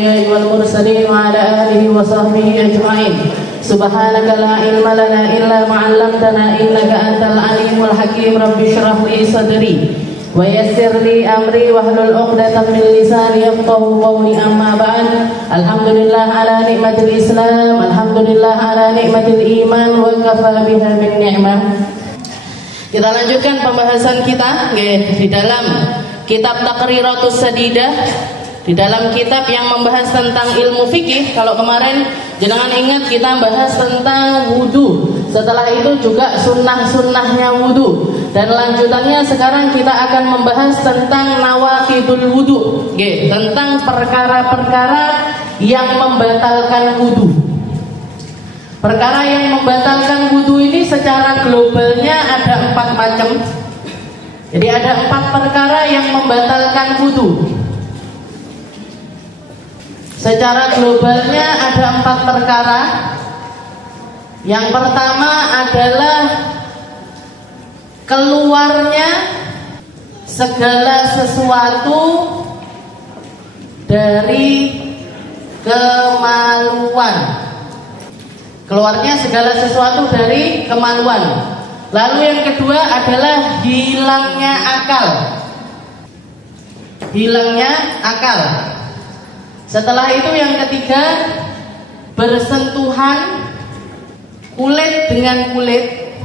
والمرسلين وعلى آله وصحبه أجمعين سبحانك لا علم لنا إلا ما علمتنا إنك أنت العليم الحكيم رب اشرح لي صدري ويسر لي أمري واحلل عقدة من لساني يفقهوا قولي أما بعد الحمد لله على نعمة الإسلام الحمد لله على نعمة الإيمان وكفى بها من نعمة. Kita lanjutkan pembahasan kita di dalam kitab Taqriratus Sadidah, di dalam kitab yang membahas tentang ilmu fikih. Kalau kemarin jangan ingat kita bahas tentang wudu, setelah itu juga sunnah-sunnahnya wudu, dan lanjutannya sekarang kita akan membahas tentang nawaqidul wudu, tentang perkara-perkara yang membatalkan wudu. Perkara yang membatalkan wudu ini secara globalnya ada 4 macam. Jadi ada 4 perkara yang membatalkan wudu. Secara globalnya ada 4 perkara. Yang pertama adalah keluarnya segala sesuatu dari kemaluan. Keluarnya segala sesuatu dari kemaluan. Lalu yang kedua adalah hilangnya akal. Hilangnya akal. Setelah itu yang ketiga, bersentuhan kulit dengan kulit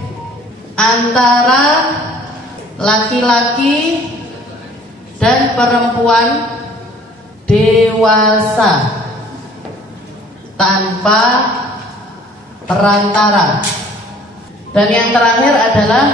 antara laki-laki dan perempuan dewasa tanpa perantara. Dan yang terakhir adalah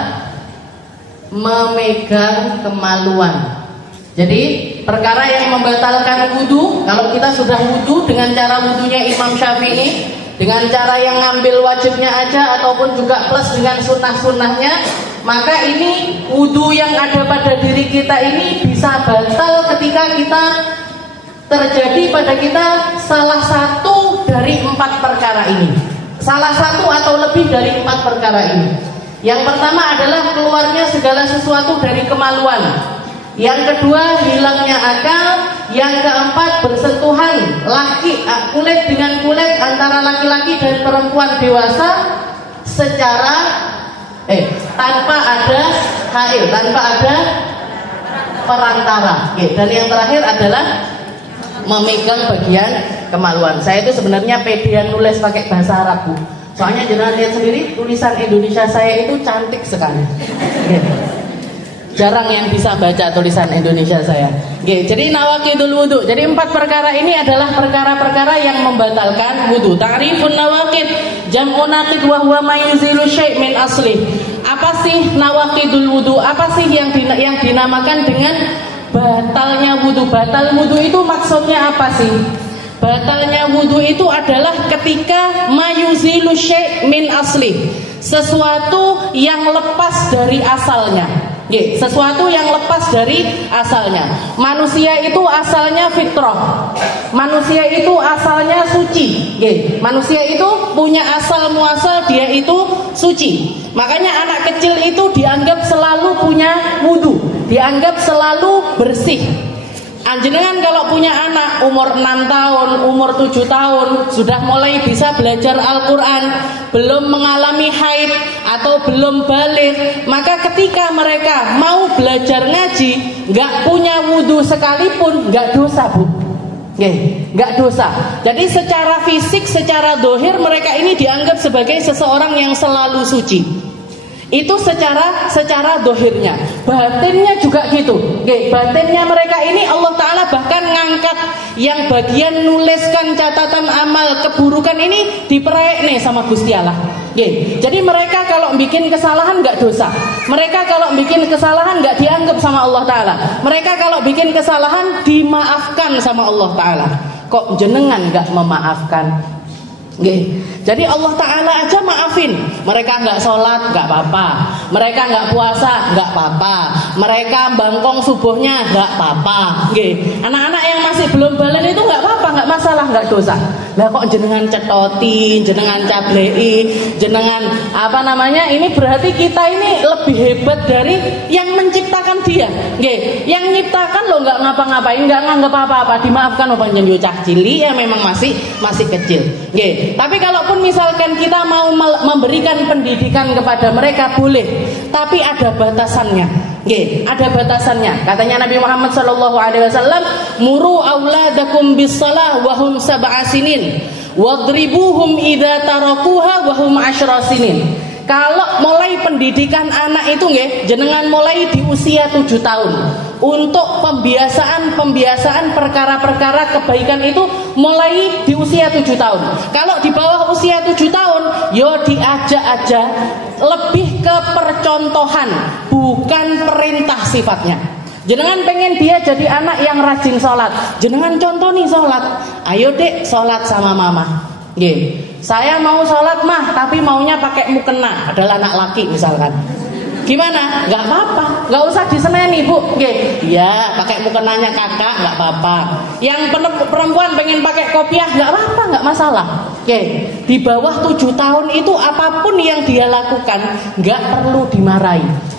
memegang kemaluan. Jadi perkara yang membatalkan wudu, kalau kita sudah wudu dengan cara wudunya Imam Syafi'i, dengan cara yang ngambil wajibnya aja ataupun juga plus dengan sunnah-sunnahnya, maka ini wudu yang ada pada diri kita ini bisa batal ketika kita terjadi pada kita salah satu dari 4 perkara ini. Salah satu atau lebih dari 4 perkara ini. Yang pertama adalah keluarnya segala sesuatu dari kemaluan. Yang kedua, hilangnya akal. Yang keempat, bersentuhan kulit dengan kulit antara laki-laki dan perempuan dewasa secara tanpa ada hail, tanpa ada perantara. Dan yang terakhir adalah memegang bagian kemaluan. Saya itu sebenarnya pedean nulis pakai bahasa Arab, Bu. Soalnya jangan lihat sendiri, tulisan Indonesia saya itu cantik sekali. Jarang yang bisa baca tulisan Indonesia saya. Jadi nawaqidul wudu. Jadi 4 perkara ini adalah perkara-perkara yang membatalkan wudu. Ta'rifun nawaqid, jam'u naqid wa huwa ma yuzilu syai' min aslih. Apa sih nawaqidul wudu? Apa sih yang dinamakan dengan batalnya wudu? Batal wudu itu maksudnya apa sih? Batalnya wudu itu adalah ketika mayuzilu syai' min asli, sesuatu yang lepas dari asalnya. Sesuatu yang lepas dari asalnya. Manusia itu asalnya fitrah. Manusia itu asalnya suci. Manusia itu punya asal muasal, dia itu suci. Makanya anak kecil itu dianggap selalu punya wudu, dianggap selalu bersih. Anjenengan kalau punya anak umur 6 tahun, umur 7 tahun, sudah mulai bisa belajar Al-Quran, belum mengalami haid atau belum balik, maka ketika mereka mau belajar ngaji, gak punya wudu sekalipun, gak dosa, Bu. Gak dosa. Jadi secara fisik, secara dohir, mereka ini dianggap sebagai seseorang yang selalu suci. Itu secara dohirnya. Batinnya juga gitu. Batinnya mereka ini Allah Ta'ala bahkan ngangkat yang bagian nuliskan catatan amal keburukan ini diperek nih sama Gusti Allah. Jadi mereka kalau bikin kesalahan gak dosa. Mereka kalau bikin kesalahan gak dianggap sama Allah Ta'ala. Mereka kalau bikin kesalahan dimaafkan sama Allah Ta'ala. Kok jenengan gak memaafkan? Jadi Allah Ta'ala aja maafin. Mereka nggak sholat nggak apa-apa, mereka nggak puasa nggak apa-apa, mereka bangkong subuhnya nggak apa-apa. Anak-anak yang masih belum balen itu nggak apa-apa, nggak masalah. nggak dosa? Lah kok jenengan cetoti, jenengan cablei, jenengan apa namanya? Ini berarti kita ini lebih hebat dari yang menciptakan dia. Nggih, yang nyiptakan lo nggak ngapa-ngapain, nggak nganggep apa-apa, dimaafkan oh panjenengan yo cah cilik ya, memang masih kecil. Nggih. Tapi kalaupun misalkan kita mau memberikan pendidikan kepada mereka boleh, tapi ada batasannya. Nggih, ada batasannya. Katanya Nabi Muhammad sallallahu alaihi wasallam, "Muru auladakum bis-shalah wa hum sab'a sinin, wadribuhum idza tarakuha wa hum 10 sinin." Kalau mulai pendidikan anak itu nggih, jenengan mulai di usia 7 tahun. Untuk pembiasaan perkara-perkara kebaikan itu mulai di usia 7 tahun. Kalau di bawah usia 7 tahun, yo diajak aja, lebih ke percontohan, bukan perintah sifatnya. Jenengan pengen dia jadi anak yang rajin sholat, jenengan contoh nih sholat. Ayo dek sholat sama mama. Nggih, saya mau sholat mah, tapi maunya pakai mukena, adalah anak laki misalkan. Gimana? Gak apa-apa, gak usah diseneni bu. Nggih, ya pakai mukenanya kakak, gak apa-apa. Yang perempuan pengen pakai kopiah, gak apa-apa, gak masalah. Oke, di bawah 7 tahun itu apapun yang dia lakukan gak perlu dimarahi.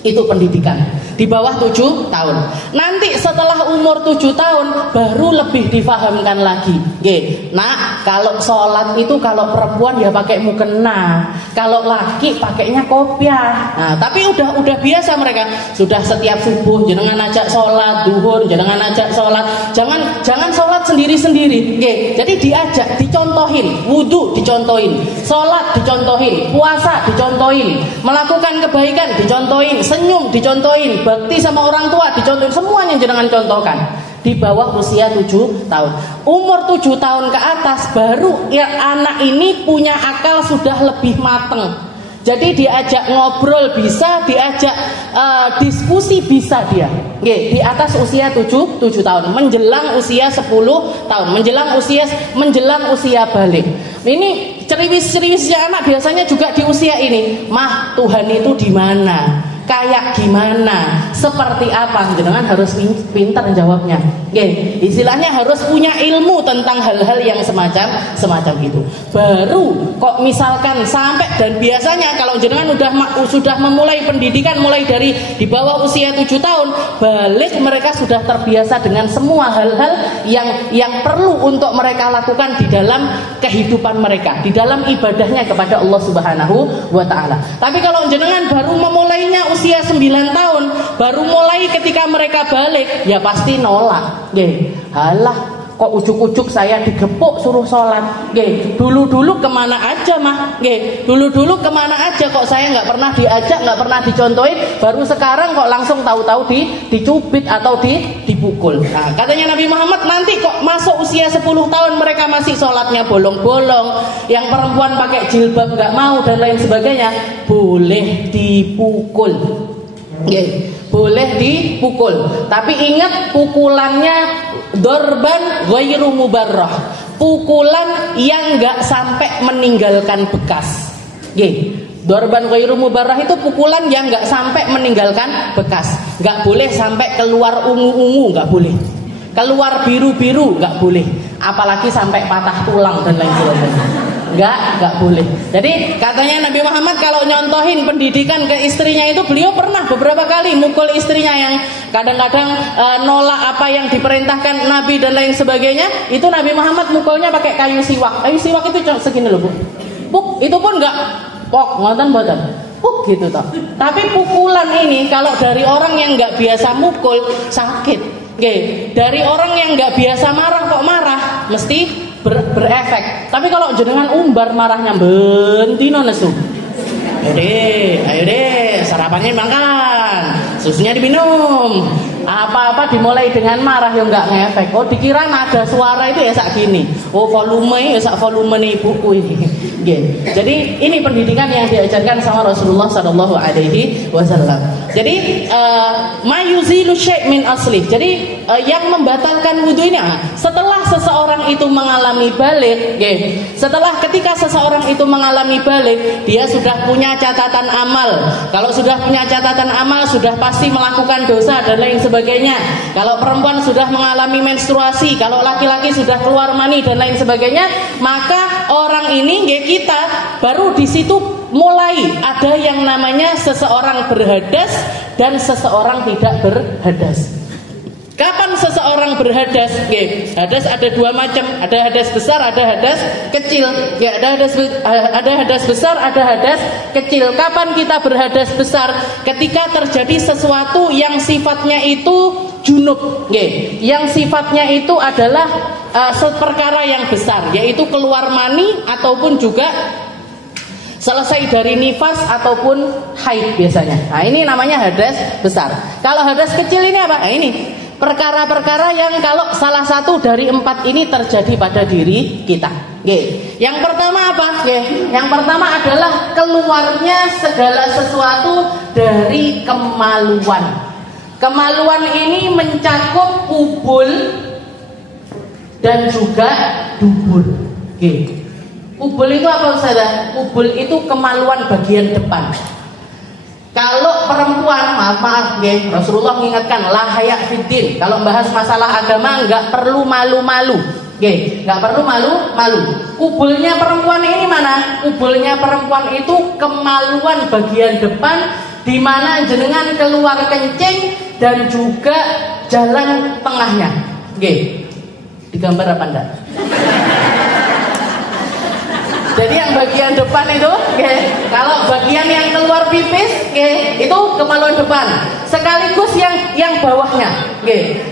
Itu pendidikan. Di bawah 7 tahun. Nanti setelah umur 7 tahun baru lebih difahamkan lagi. Nggih, nak, kalau sholat itu kalau perempuan ya pakai mukena, kalau laki pakainya kopiah. Nah, tapi udah biasa mereka. Sudah setiap subuh jenengan ajak sholat, duhur jenengan ajak sholat. Jangan sholat sendiri-sendiri. Nggih, jadi diajak, dicontohin, wudu dicontohin, sholat dicontohin, puasa dicontohin, melakukan kebaikan dicontohin, senyum dicontohin, bakti sama orang tua dicontohin, semuanya jenengan contohkan. Di bawah usia 7 tahun. Umur 7 tahun ke atas baru ya anak ini punya akal sudah lebih mateng. Jadi diajak ngobrol bisa, diajak diskusi bisa dia. Nggih, di atas usia 7 tahun, menjelang usia 10 tahun, menjelang usia balik. Ini ceriwis-ceriwisnya anak biasanya juga di usia ini. Mah, Tuhan itu di mana? Kayak gimana, seperti apa, jenengan harus pintar jawabnya. Oke, istilahnya harus punya ilmu tentang hal-hal yang semacam itu. Baru kok misalkan sampai, dan biasanya kalau jenengan sudah memulai pendidikan mulai dari di bawah usia 7 tahun, balik mereka sudah terbiasa dengan semua hal-hal yang perlu untuk mereka lakukan di dalam kehidupan mereka, di dalam ibadahnya kepada Allah Subhanahu wa taala. Tapi kalau jenengan baru memulainya usia 9 tahun, baru mulai ketika mereka balik, ya pasti nolak. Nggih, halah kok ujuk-ujuk saya digepuk suruh sholat. Nggih, dulu-dulu kemana aja mah? Nggih, dulu-dulu kemana aja kok saya nggak pernah diajak, nggak pernah dicontohin, baru sekarang kok langsung tahu-tahu dicubit atau dipukul. Nah, katanya Nabi Muhammad, nanti kok masuk usia 10 tahun mereka masih sholatnya bolong-bolong, yang perempuan pakai jilbab nggak mau dan lain sebagainya, boleh dipukul. Nggih, boleh dipukul. Tapi ingat, pukulannya dorban ghairu mubarrah, pukulan yang nggak sampai meninggalkan bekas. Nggih, dorban ghairu mubarrah itu pukulan yang nggak sampai meninggalkan bekas. Nggak boleh sampai keluar ungu-ungu, nggak boleh. Keluar biru-biru nggak boleh. Apalagi sampai patah tulang dan lain sebagainya. Nggak boleh. Jadi katanya Nabi Muhammad kalau nyontohin pendidikan ke istrinya itu, beliau pernah beberapa kali mukul istrinya yang kadang-kadang nolak apa yang diperintahkan Nabi dan lain sebagainya. Itu Nabi Muhammad mukulnya pakai kayu siwak. Kayu siwak itu segini loh bu. Puk, itu pun nggak pok, ngoten boten. Puk gitu toh. Tapi pukulan ini kalau dari orang yang nggak biasa mukul sakit. Oke, dari orang yang nggak biasa marah kok marah, mesti berefek. Tapi kalau jenengan umbar marahnya bentino nesu. Ayo deh, sarapannya dimakan, susunya diminum. Apa-apa dimulai dengan marah yang nggak ngefek. Oh, dikira nada suara itu ya sak gini. Oh, volume ya sak volume nih buku ini. Jadi ini pendidikan yang diajarkan sama Rasulullah Sallallahu Alaihi Wasallam. Jadi mayuzilu syai' min asli. Jadi yang membatalkan wudu ini, setelah seseorang itu mengalami balik, setelah ketika seseorang itu mengalami balik, dia sudah punya catatan amal. Kalau sudah punya catatan amal, sudah pasti melakukan dosa dan lain sebagainya. Kalau perempuan sudah mengalami menstruasi, kalau laki-laki sudah keluar mani dan lain sebagainya, maka orang ini, kita baru di situ mulai ada yang namanya seseorang berhadas dan seseorang tidak berhadas. Kapan seseorang berhadas? Hadas ada dua macam, ada hadas besar, ada hadas kecil. Ada hadas besar, ada hadas kecil. Kapan kita berhadas besar? Ketika terjadi sesuatu yang sifatnya itu junub, yang sifatnya itu adalah perkara yang besar, yaitu keluar mani ataupun juga selesai dari nifas ataupun haid biasanya. Nah, ini namanya hadas besar. Kalau hadas kecil ini apa? Nah, ini perkara-perkara yang kalau salah satu dari 4 ini terjadi pada diri kita. Yang pertama apa? Yang pertama adalah keluarnya segala sesuatu dari kemaluan. Kemaluan ini mencakup kubul dan juga dubur. Kubul itu apa, Ustazah? Kubul itu kemaluan bagian depan. Kalau perempuan, maaf, Rasulullah mengingatkan la haya fiddin. Kalau membahas masalah agama nggak perlu malu-malu, nggak perlu malu-malu. Kubulnya perempuan ini mana? Kubulnya perempuan itu kemaluan bagian depan, di mana jenengan keluar kencing dan juga jalan tengahnya. Digambar apa enggak? Jadi yang bagian depan itu, kalau bagian yang keluar pipis, itu kemaluan depan. Sekaligus yang bawahnya,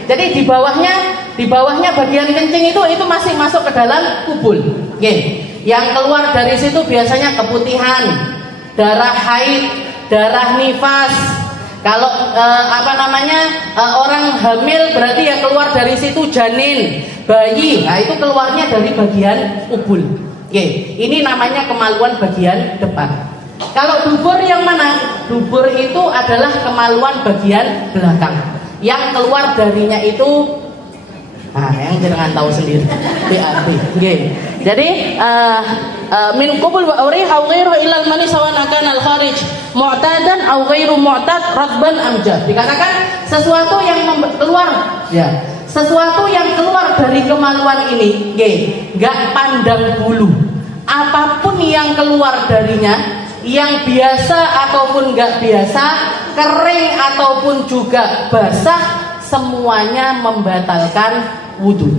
Jadi di bawahnya bagian kencing itu masih masuk ke dalam kubul, Yang keluar dari situ biasanya keputihan, darah haid, darah nifas. Kalau orang hamil berarti ya keluar dari situ janin, bayi. Nah itu keluarnya dari bagian kubul. Ini namanya kemaluan bagian depan. Kalau dubur yang mana? Dubur itu adalah kemaluan bagian belakang. Yang keluar darinya itu, yang jangan tahu sendiri. BAB. Jadi min qubul wa awrih aw ghairu illa al-mani sawan akan al-kharij mu'tadan aw ghairu mu'tad radban amjad. Dikatakan sesuatu yang keluar, sesuatu yang keluar dari kemaluan ini, gak pandang bulu. Apapun yang keluar darinya, yang biasa ataupun gak biasa, kering ataupun juga basah, semuanya membatalkan wudu.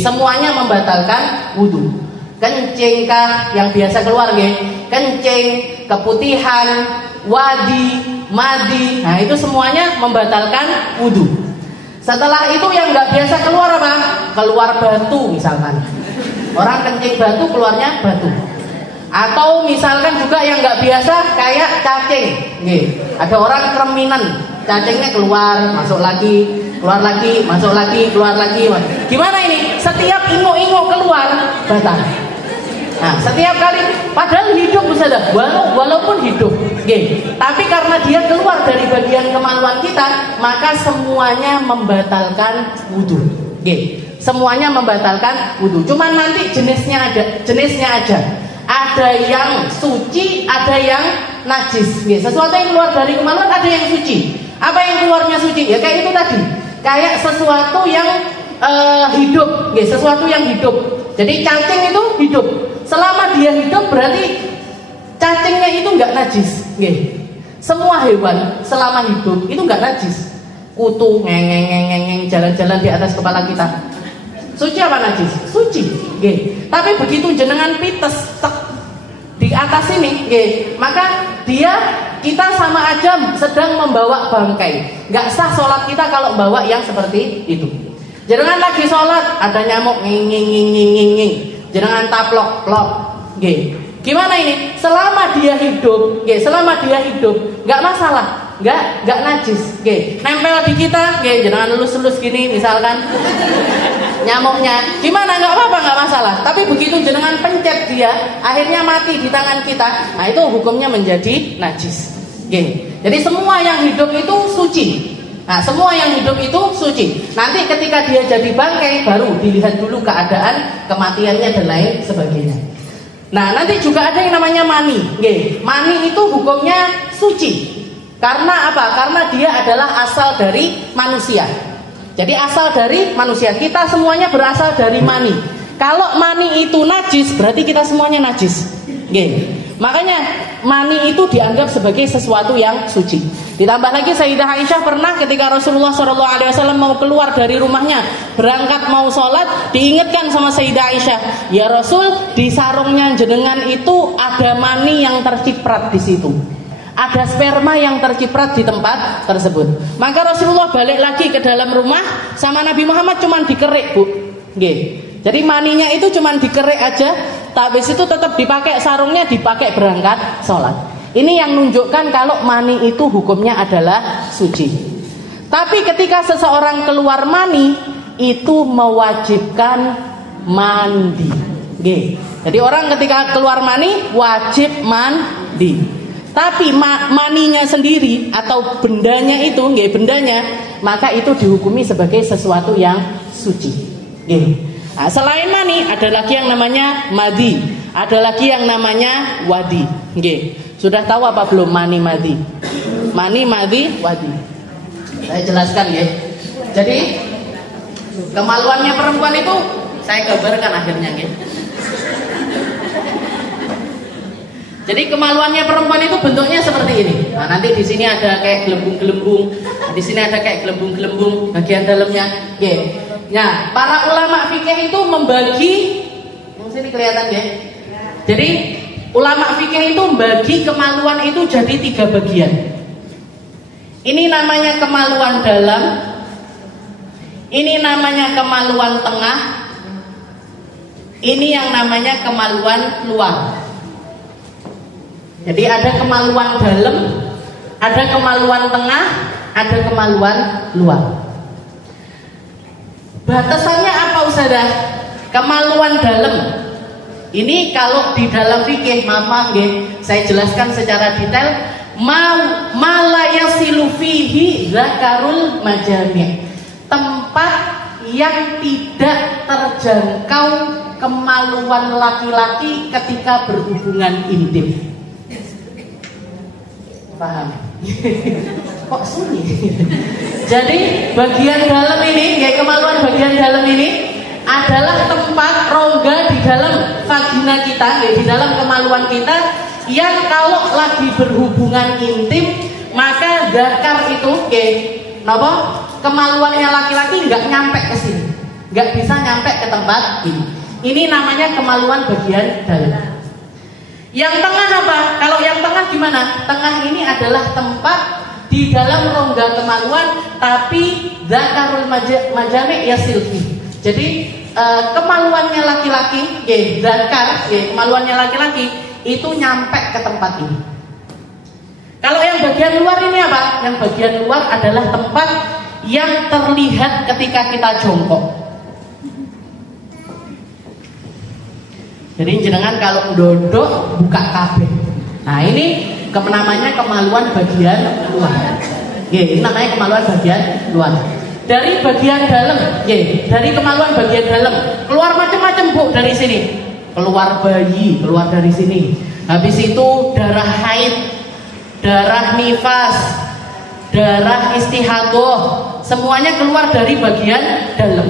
Semuanya membatalkan wudu. Kencing kah yang biasa keluar, kencing, keputihan, wadi, madi, nah itu semuanya membatalkan wudu. Setelah itu yang nggak biasa keluar apa? Keluar batu misalkan. Orang kencing batu keluarnya batu. Atau misalkan juga yang nggak biasa kayak cacing. Ada orang kreminan, cacingnya keluar, masuk lagi, keluar lagi, masuk lagi, keluar lagi. Gimana ini? Setiap ingu-ingu keluar batal. Nah, setiap kali, padahal hidup Ustazah, walaupun hidup, tapi karena dia keluar dari bagian kemaluan kita, maka semuanya membatalkan wudu. Semuanya membatalkan wudu. Cuman nanti jenisnya aja. Ada yang suci, ada yang najis. Sesuatu yang keluar dari kemaluan ada yang suci. Apa yang keluarnya suci? Ya kayak itu tadi. Kayak sesuatu yang hidup, sesuatu yang hidup. Jadi cacing itu hidup. Selama dia hidup berarti cacingnya itu nggak najis. Semua hewan selama hidup itu nggak najis. Kutu ngeng jalan-jalan di atas kepala kita. Suci apa najis? Suci. Tapi begitu jenengan pites di atas ini, maka kita sama aja sedang membawa bangkai. Nggak sah sholat kita kalau bawa yang seperti itu. Jenengan lagi sholat ada nyamuk nging. Jangan taplok, gimana ini? Selama dia hidup, nggak masalah, nggak najis, nempel di kita, jangan lulus gini, misalkan nyamuknya, gimana? Nggak apa-apa, nggak masalah. Tapi begitu jenengan pencet dia, akhirnya mati di tangan kita, nah itu hukumnya menjadi najis. Jadi semua yang hidup itu suci. Nah, semua yang hidup itu suci. Nanti ketika dia jadi bangkai, baru dilihat dulu keadaan kematiannya dan lain sebagainya. Nah, nanti juga ada yang namanya mani. Mani itu hukumnya suci. Karena apa? Karena dia adalah asal dari manusia. Jadi asal dari manusia. Kita semuanya berasal dari mani. Kalau mani itu najis, berarti kita semuanya najis. Makanya mani itu dianggap sebagai sesuatu yang suci. Ditambah lagi Sayyidah Aisyah pernah ketika Rasulullah SAW mau keluar dari rumahnya, berangkat mau sholat, diingatkan sama Sayyidah Aisyah, ya Rasul, di sarungnya jenengan itu ada mani yang terciprat di situ, ada sperma yang terciprat di tempat tersebut. Maka Rasulullah balik lagi ke dalam rumah, sama Nabi Muhammad cuman dikerik, Bu. Jadi maninya itu cuman dikerik aja, habis itu tetap dipakai sarungnya, dipakai berangkat sholat. Ini yang menunjukkan kalau mani itu hukumnya adalah suci. Tapi ketika seseorang keluar mani, itu mewajibkan mandi. Jadi orang ketika keluar mani wajib mandi. Tapi maninya sendiri atau bendanya itu, maka itu dihukumi sebagai sesuatu yang suci. Nah, selain mani ada lagi yang namanya madi, ada lagi yang namanya wadi. Sudah tahu apa belum mani, madi? Mani, madi, wadi. Saya jelaskan ya. Jadi kemaluannya perempuan itu saya gambarkan akhirnya ya. Jadi kemaluannya perempuan itu bentuknya seperti ini. Nah, nanti di sini ada kayak gelembung-gelembung, di sini ada kayak gelembung-gelembung bagian dalamnya. Nah, para ulama fikih itu membagi, yang sini kelihatan ya. Jadi ulama fikih itu membagi kemaluan itu jadi 3 bagian. Ini namanya kemaluan dalam, ini namanya kemaluan tengah, ini yang namanya kemaluan luar. Jadi ada kemaluan dalam, ada kemaluan tengah, ada kemaluan luar. Batasannya apa Ustazah? Kemaluan dalam. Ini kalau di dalam fikih, maaf saya jelaskan secara detail. Ma la yasilu fihi zakarul majami'. Tempat yang tidak terjangkau kemaluan laki-laki ketika berhubungan intim. Paham? Kok sulit? Jadi bagian dalam ini, kemaluan bagian dalam ini adalah tempat rongga di dalam vagina kita, di dalam kemaluan kita, yang kalau lagi berhubungan intim maka zakar itu, kemaluannya laki-laki nggak nyampe ke sini, nggak bisa nyampe ke tempat ini. Ini namanya kemaluan bagian dalam. Yang tengah apa? Kalau yang tengah gimana? Tengah ini adalah tempat di dalam rongga kemaluan, tapi zakarul majami' yasilfi. Jadi kemaluannya laki-laki, zakar, kemaluannya laki-laki itu nyampe ke tempat ini. Kalau yang bagian luar ini apa? Yang bagian luar adalah tempat yang terlihat ketika kita jongkok. Jadi jenengan kalau dodok buka kabeh. Nah ini namanya kemaluan bagian luar. Ini namanya kemaluan bagian luar. Dari bagian dalam, dari kemaluan bagian dalam keluar macam-macam Bu dari sini. Keluar bayi, keluar dari sini. Habis itu darah haid, darah nifas, darah istihadah, semuanya keluar dari bagian dalam.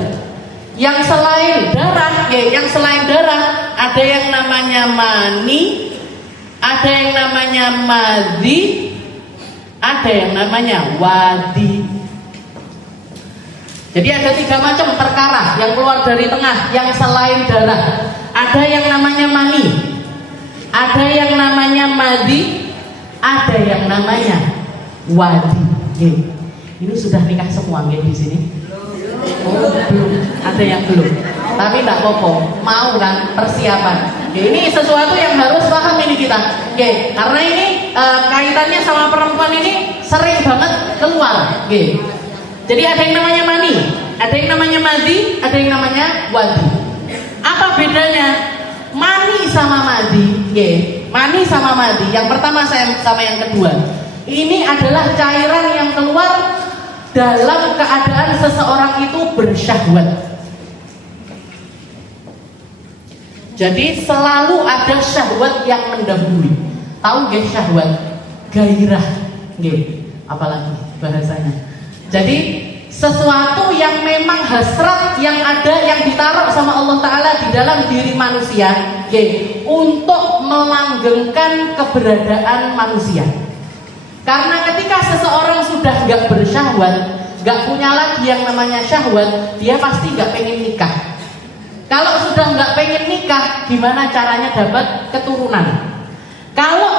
Yang selain darah, ada yang namanya mani, ada yang namanya madhi, ada yang namanya wadi. Jadi ada 3 macam perkara yang keluar dari tengah, yang selain darah. Ada yang namanya mani, ada yang namanya madhi, ada yang namanya wadi. Ini sudah nikah semua di sini? Oh, belum. Ada yang belum. Tapi tidak apa-apa, mau kan persiapan. Ini sesuatu yang harus paham ini kita. Karena ini kaitannya sama perempuan ini sering banget keluar. Jadi ada yang namanya mani, ada yang namanya madhi, ada yang namanya wadi. Apa bedanya mani sama madhi? Mani sama madhi. Yang pertama sama yang kedua. Ini adalah cairan yang keluar dalam keadaan seseorang itu bersyahwat. Jadi selalu ada syahwat yang mendahului. Tahu nggih syahwat? Gairah. Nggih, apalagi bahasanya. Jadi sesuatu yang memang hasrat yang ada, yang ditaruh sama Allah Ta'ala di dalam diri manusia, nggih, untuk melanggengkan keberadaan manusia. Karena ketika seseorang sudah nggak bersyahwat, nggak punya lagi yang namanya syahwat, dia pasti nggak pengen nikah. Kalau sudah nggak pengen nikah, gimana caranya dapat keturunan? Kalau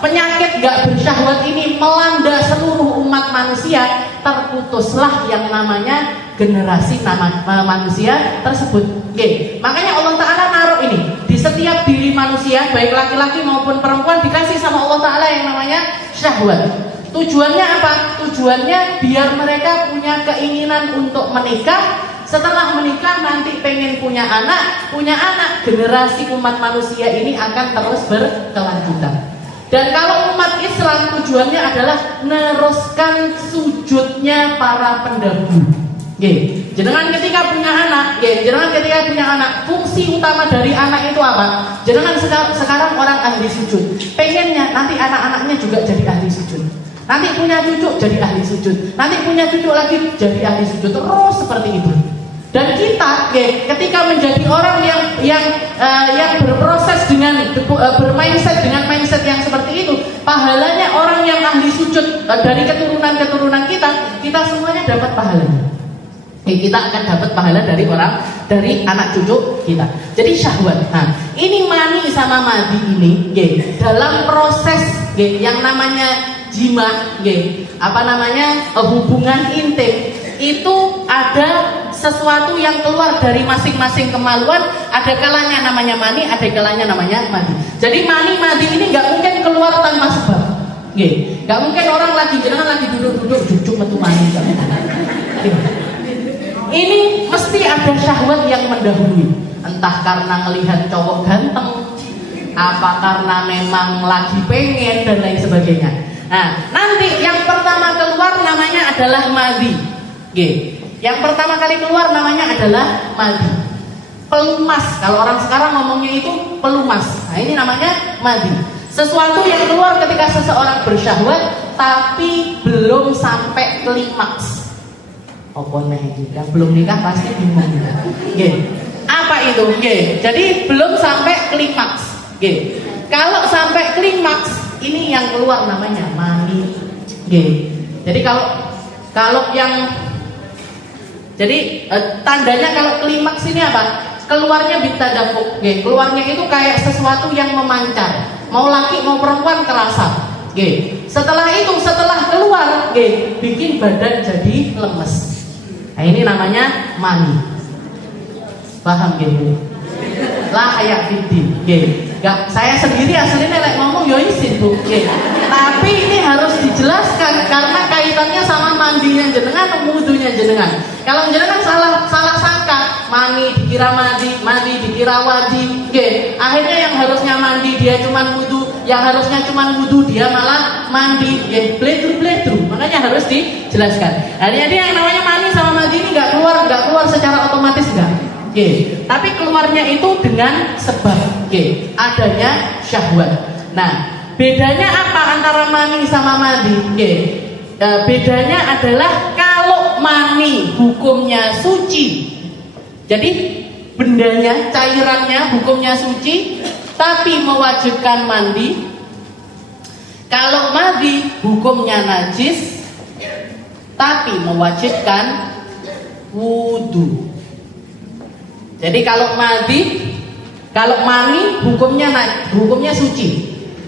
penyakit nggak bersyahwat ini melanda seluruh umat manusia, terputuslah yang namanya generasi manusia tersebut. Oke. Makanya Allah Ta'ala naruh ini di setiap diri manusia, baik laki-laki maupun perempuan, dikasih sama Allah Ta'ala yang namanya syahwat. Tujuannya apa? Tujuannya biar mereka punya keinginan untuk menikah. Setelah menikah nanti pengen punya anak, generasi umat manusia ini akan terus berkelanjutan. Dan kalau umat Islam tujuannya adalah meneruskan sujudnya para pendahulu. Jenengan ketika punya anak, fungsi utama dari anak itu apa? Jenengan sekarang orang ahli sujud. Pengennya nanti anak-anaknya juga jadi ahli sujud. Nanti punya cucu jadi ahli sujud. Nanti punya cucu lagi jadi ahli sujud. Terus seperti itu. Dan kita, ketika menjadi orang yang berproses dengan bermindset dengan mindset yang seperti itu, pahalanya orang yang ahli sujud dari keturunan kita semuanya dapat pahalanya. Kita akan dapat pahala dari anak cucu kita. Jadi syahwat. Nah, ini mani sama madi ini, dalam proses yang namanya jima, hubungan intim, itu ada sesuatu yang keluar dari masing-masing kemaluan. Ada kalanya namanya mani, ada kalanya namanya madi. Jadi mani madi ini nggak mungkin keluar tanpa sebab. Nggak mungkin orang jenengan lagi duduk-duduk jujuk metu mani. Ini mesti ada syahwat yang mendahului. Entah karena melihat cowok ganteng, apa karena memang lagi pengen dan lain sebagainya. Nah, nanti yang pertama keluar namanya adalah madi. Yang pertama kali keluar namanya adalah madi. Pelumas, kalau orang sekarang ngomongnya itu pelumas. Nah, ini namanya madi. Sesuatu yang keluar ketika seseorang bersyahwat tapi belum sampai klimaks. Yang belum nikah pasti bingung. Apa itu? Jadi belum sampai klimaks. Kalau sampai klimaks, ini yang keluar namanya mani. Jadi kalau yang tandanya kalau klimaks ini apa? Keluarnya bitadafuk. Keluarnya itu kayak sesuatu yang memancar. Mau laki mau perempuan kerasa. Setelah keluar, bikin badan jadi lemes. Nah, ini namanya mani. Paham gitu? Lah kayak video. Saya sendiri aslinya ngomong yo isin Bu. Tapi ini harus dijelaskan karena kaitannya sama mandinya jenengan, wudunya jenengan. Kalau jenengan salah sangka, mani dikira mandi dikira wajib. Akhirnya yang harusnya mandi dia cuma wudu, yang harusnya cuma wudu dia malah mandi. Bledru. Makanya harus dijelaskan. Jadi yang namanya mani sama mandi ini nggak keluar secara otomatis enggak. Tapi keluarnya itu dengan sebab adanya syahwat. Nah, bedanya apa antara mani sama madi? Bedanya adalah kalau mani hukumnya suci. Jadi bendanya, cairannya hukumnya suci, tapi mewajibkan mandi. Kalau madi hukumnya najis, tapi mewajibkan wudu. Jadi kalau mani hukumnya suci,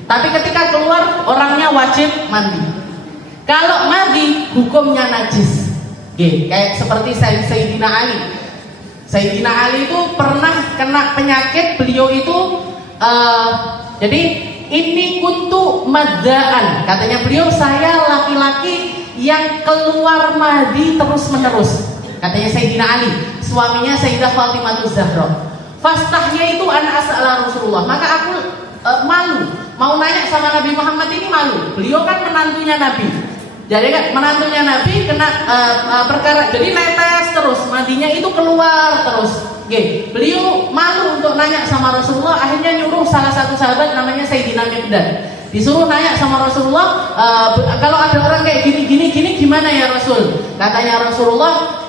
tapi ketika keluar orangnya wajib mandi. Kalau madi hukumnya najis. Kayak seperti Sayyidina Ali. Sayyidina Ali itu pernah kena penyakit. Beliau itu jadi ini kuntu maddaan. Katanya beliau, saya laki-laki yang keluar madi terus menerus. Katanya Sayyidina Ali, suaminya Sayyidah Fatimah Zahra. Fastahnya itu anak asal Rasulullah. Maka aku malu mau nanya sama Nabi Muhammad ini, malu. Beliau kan menantunya Nabi. Jadi kan menantunya Nabi kena perkara, jadi netes terus, madinya itu keluar terus. Beliau malu untuk nanya sama Rasulullah, akhirnya nyuruh salah satu sahabat namanya Sayyidina Miqdad. Disuruh nanya sama Rasulullah, kalau ada orang kayak gini gimana ya Rasul? Katanya Rasulullah,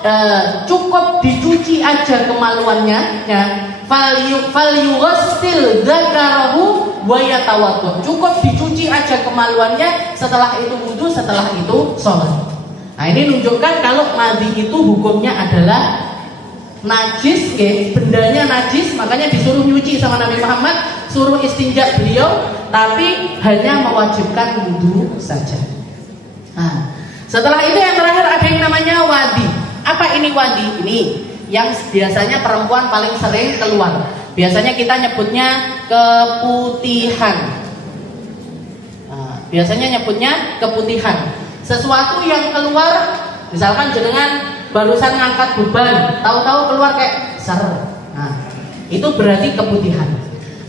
cukup dicuci aja kemaluannya, ya. Falyughassil dzakarahu wa yatawaddo. Cukup dicuci aja kemaluannya, setelah itu wudu, setelah itu sholat. Nah, ini menunjukkan kalau madi itu hukumnya adalah najis, bendanya najis, makanya disuruh nyuci sama Nabi Muhammad, suruh istinja beliau, tapi hanya mewajibkan wudu saja. Nah, setelah itu yang terakhir ada yang namanya wadi. Apa ini wadi? Ini yang biasanya perempuan paling sering keluar. Biasanya kita nyebutnya keputihan. Nah, biasanya nyebutnya keputihan. Sesuatu yang keluar, misalkan jenengan barusan ngangkat beban, tahu-tahu keluar kayak ser. Nah, itu berarti keputihan.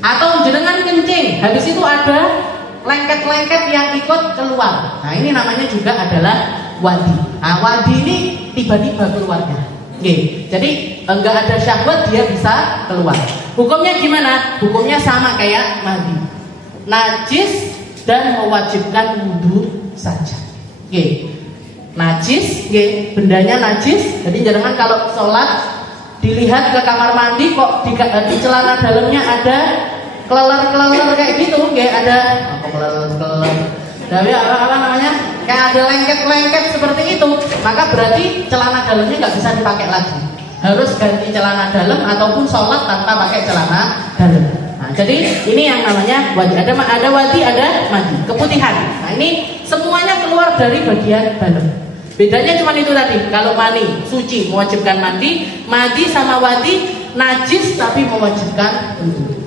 Atau jenengan kencing, habis itu ada lengket-lengket yang ikut keluar. Nah, ini namanya juga adalah wadi. Nah, wadi ini tiba-tiba keluarnya. Jadi enggak ada syahwat, dia bisa keluar. Hukumnya gimana? Hukumnya sama kayak madi. Najis dan mewajibkan wudu saja. Najis, bendanya najis. Jadi jangan kalau sholat dilihat ke kamar mandi kok di celana dalamnya ada kelelor kayak gitu, ada kelelor. Tapi apa namanya? Kayak ada lengket-lengket seperti itu, maka berarti celana dalamnya nggak bisa dipakai lagi. Harus ganti celana dalam ataupun sholat tanpa pakai celana dalam. Nah, jadi ini yang namanya wadi. Ada wadi, ada madi, keputihan. Nah, ini semuanya keluar dari bagian dalam. Bedanya cuma itu tadi. Kalau mani suci mewajibkan mandi, madi sama wadi najis tapi mewajibkan wudu.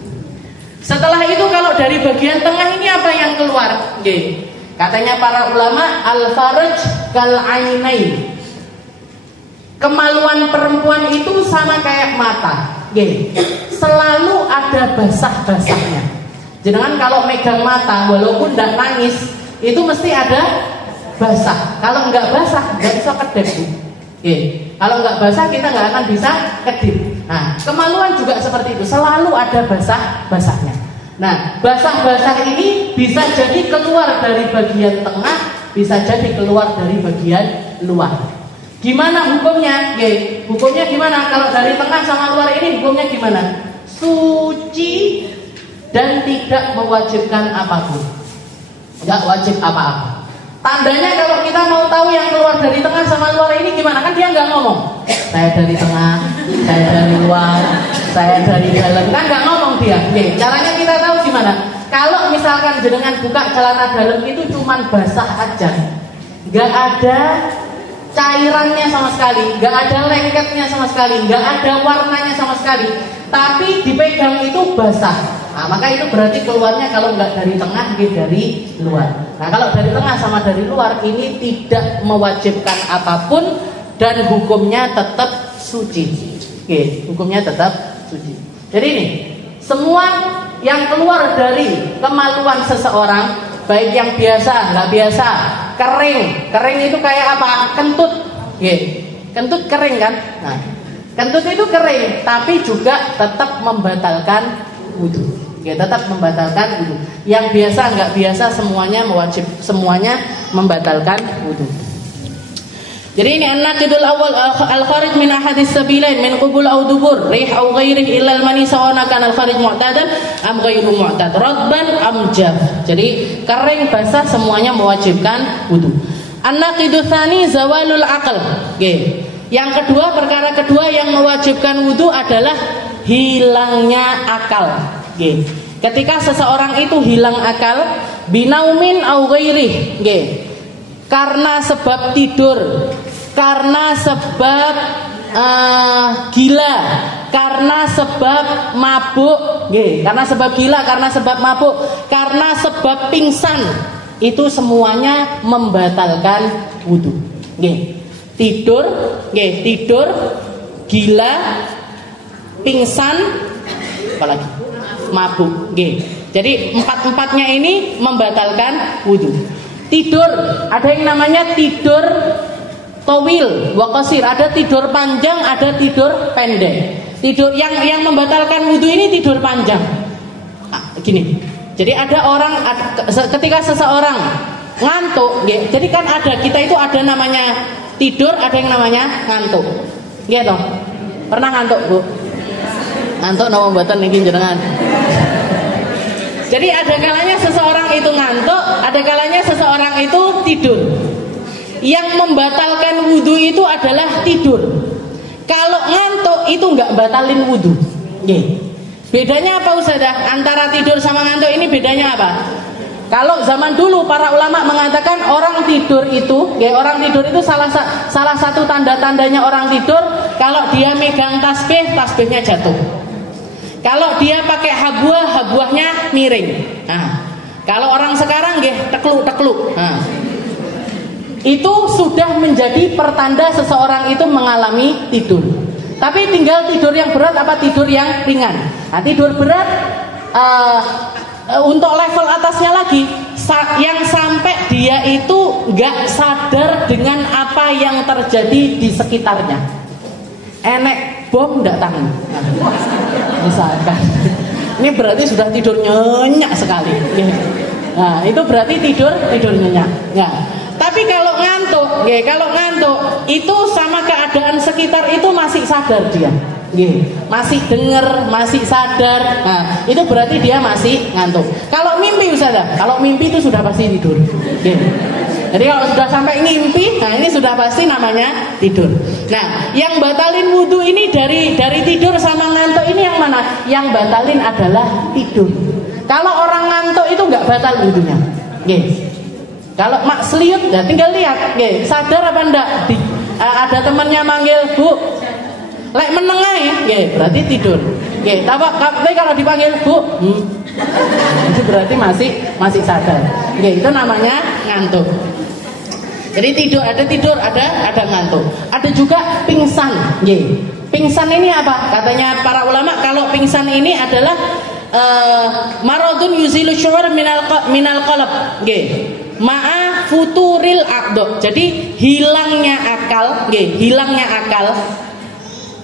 Setelah itu kalau dari bagian tengah ini apa yang keluar? Katanya para ulama, al-faraj kal ainain. Kemaluan perempuan itu sama kayak mata. Selalu ada basah-basahnya. Jangan kalau megang mata walaupun tidak nangis, itu mesti ada basah. Kalau nggak basah nggak bisa kedip. Kalau nggak basah kita nggak akan bisa kedip. Nah, kemaluan juga seperti itu, selalu ada basah-basahnya. Nah, basah-basah ini bisa jadi keluar dari bagian tengah, bisa jadi keluar dari bagian luar. Gimana hukumnya? Hukumnya gimana? Kalau dari tengah sama luar ini hukumnya gimana? Suci dan tidak mewajibkan apapun. Nggak wajib apa-apa. Tandanya kalau kita mau tahu yang keluar dari tengah sama luar ini gimana? Kan dia nggak ngomong, saya dari tengah, saya dari luar, saya dari dalam. Kan nggak ngomong dia. Caranya kita tahu gimana? Kalau misalkan jenengan buka celana dalam itu cuman basah aja, nggak ada cairannya sama sekali, nggak ada lengketnya sama sekali, nggak ada warnanya sama sekali, tapi dipegang itu basah. Nah, maka itu berarti keluarnya kalau nggak dari tengah, dari luar. Nah, kalau dari tengah sama dari luar ini tidak mewajibkan apapun dan hukumnya tetap suci. Hukumnya tetap suci. Jadi ini semua yang keluar dari kemaluan seseorang, baik yang biasa, nggak biasa, kering itu kayak apa? Kentut, kentut kering kan? Nah, kentut itu kering, tapi juga tetap membatalkan wudu. Tetap membatalkan wudu. Yang biasa nggak biasa semuanya membatalkan wudu. Jadi ini an-naqidul awal al-kharij min ahadis sabilain min qubul aw dubur rih aw ghairihi illa al-mani sawana kana al-kharij mu'tadan am ghairu mu'tad radban am jaf. Jadi kering basah semuanya mewajibkan wudu. An-naqidu tsani zawalul aql. Yang kedua, perkara kedua yang mewajibkan wudu adalah hilangnya akal. Ketika seseorang itu hilang akal, binaumin au ghairih, karena sebab tidur, karena sebab gila, karena sebab mabuk, karena sebab gila, karena sebab mabuk, karena sebab pingsan, itu semuanya membatalkan wudu. Tidur, gila, pingsan, apalagi mabuk. Jadi empat-empatnya ini membatalkan wudu. Tidur, ada yang namanya tidur towil, wakosir, ada tidur panjang, ada tidur pendek. Tidur yang membatalkan wudhu ini tidur panjang. Gini, jadi ada orang ketika seseorang ngantuk, jadi kan ada kita itu ada namanya tidur, ada yang namanya ngantuk, gitu. Pernah ngantuk bu? Ngantuk nama buatan niki jenengan. Jadi ada kalanya seseorang itu ngantuk, ada kalanya seseorang itu tidur. Yang membatalkan wudhu itu adalah tidur. Kalau ngantuk itu nggak batalin wudhu. Bedanya apa Ustazah? Antara tidur sama ngantuk ini bedanya apa? Kalau zaman dulu para ulama mengatakan orang tidur itu salah satu tanda-tandanya orang tidur kalau dia megang tasbih, tasbihnya jatuh. Kalau dia pakai habuahnya miring. Nah, kalau orang sekarang tekluk. Nah, itu sudah menjadi pertanda seseorang itu mengalami tidur. Tapi tinggal tidur yang berat apa tidur yang ringan. Nah, tidur berat untuk level atasnya lagi, yang sampai dia itu nggak sadar dengan apa yang terjadi di sekitarnya. Enek bom nggak tahu. Nah, misalkan, ini berarti sudah tidur nyenyak sekali. Nah, itu berarti tidur nyenyak. Nah, tapi kalau ngantuk itu sama keadaan sekitar itu masih sadar dia. Masih dengar, masih sadar. Nah, itu berarti dia masih ngantuk. Kalau mimpi Ustazah, kalau mimpi itu sudah pasti tidur. Jadi kalau sudah sampai ngimpi, nah ini sudah pasti namanya tidur. Nah, yang batalin wudhu ini dari tidur sama ngantuk ini yang mana? Yang batalin adalah tidur. Kalau orang ngantuk itu nggak batal wudhunya. Kalau maksliut, ya tinggal lihat, sadar apa enggak? Ada temannya manggil, Bu, lek menengai, berarti tidur. Tapi kalau dipanggil Bu, itu berarti masih sadar. Itu namanya ngantuk. Jadi tidur, ada ngantuk. Ada juga pingsan. Pingsan ini apa? Katanya para ulama kalau pingsan ini adalah maradun yuzilu syu'ur minal qalb. Ma'a futuril aqdo. Jadi hilangnya akal,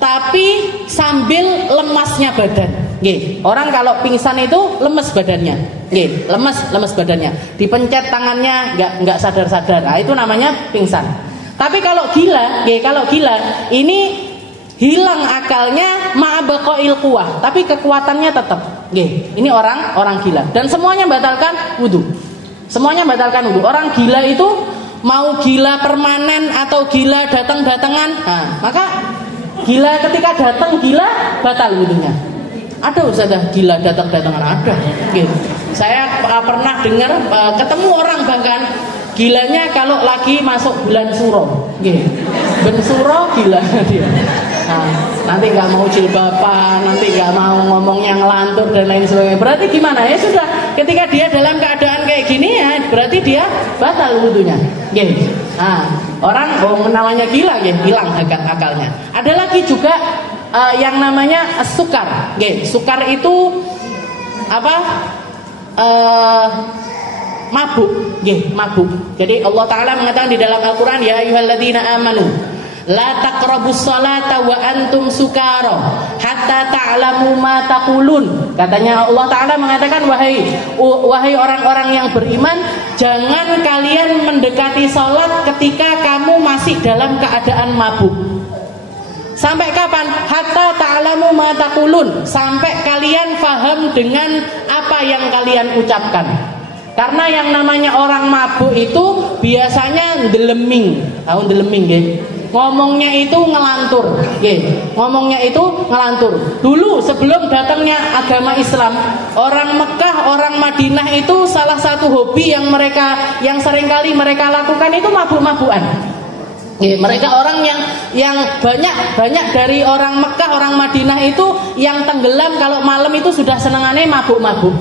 tapi sambil lemasnya badan. Orang kalau pingsan itu lemes badannya. Lemes badannya. Dipencet tangannya nggak sadar-sadar. Nah, itu namanya pingsan. Tapi kalau gila ini hilang akalnya ma'abaqail quwah, tapi kekuatannya tetap. Ini orang gila dan semuanya batalkan wudu. Orang gila itu mau gila permanen atau gila datang-datangan. Nah, maka gila ketika datang gila batal wudunya. Ada Ustazah gila datang-datangan ada. Saya pernah dengar ketemu orang bahkan gilanya kalau lagi masuk bulan suro. Ben suro gila dia. Nah, nanti nggak mau jilbaban, nanti nggak mau ngomongnya ngelantur dan lain sebagainya. Berarti gimana ya sudah? Ketika dia dalam keadaan kayak gini ya, berarti dia batal wudunya. Nah, orang namanya gila, hilang akalnya. Ada lagi juga yang namanya sukar. Sukar itu apa? Mabuk. Mabuk. Jadi Allah Ta'ala mengatakan di dalam Al-Quran, ya ayyuhalladzina amanu la taqrabus salata wa antum sukara hatta ta'lamu ma taqulun. Katanya Allah Ta'ala mengatakan, wahai orang-orang yang beriman, jangan kalian mendekati salat ketika kamu masih dalam keadaan mabuk. Sampai kapan? Hatta ta'lamu ma taqulun, sampai kalian paham dengan apa yang kalian ucapkan. Karena yang namanya orang mabuk itu biasanya ndeleming. Tahu ndeleming nggih? Ngomongnya itu ngelantur. Dulu sebelum datangnya agama Islam, orang Mekah, orang Madinah itu salah satu hobi yang seringkali mereka lakukan itu mabuk-mabukan. Mereka orang yang banyak dari orang Mekah, orang Madinah itu yang tenggelam kalau malam itu sudah senengannya mabuk-mabuk.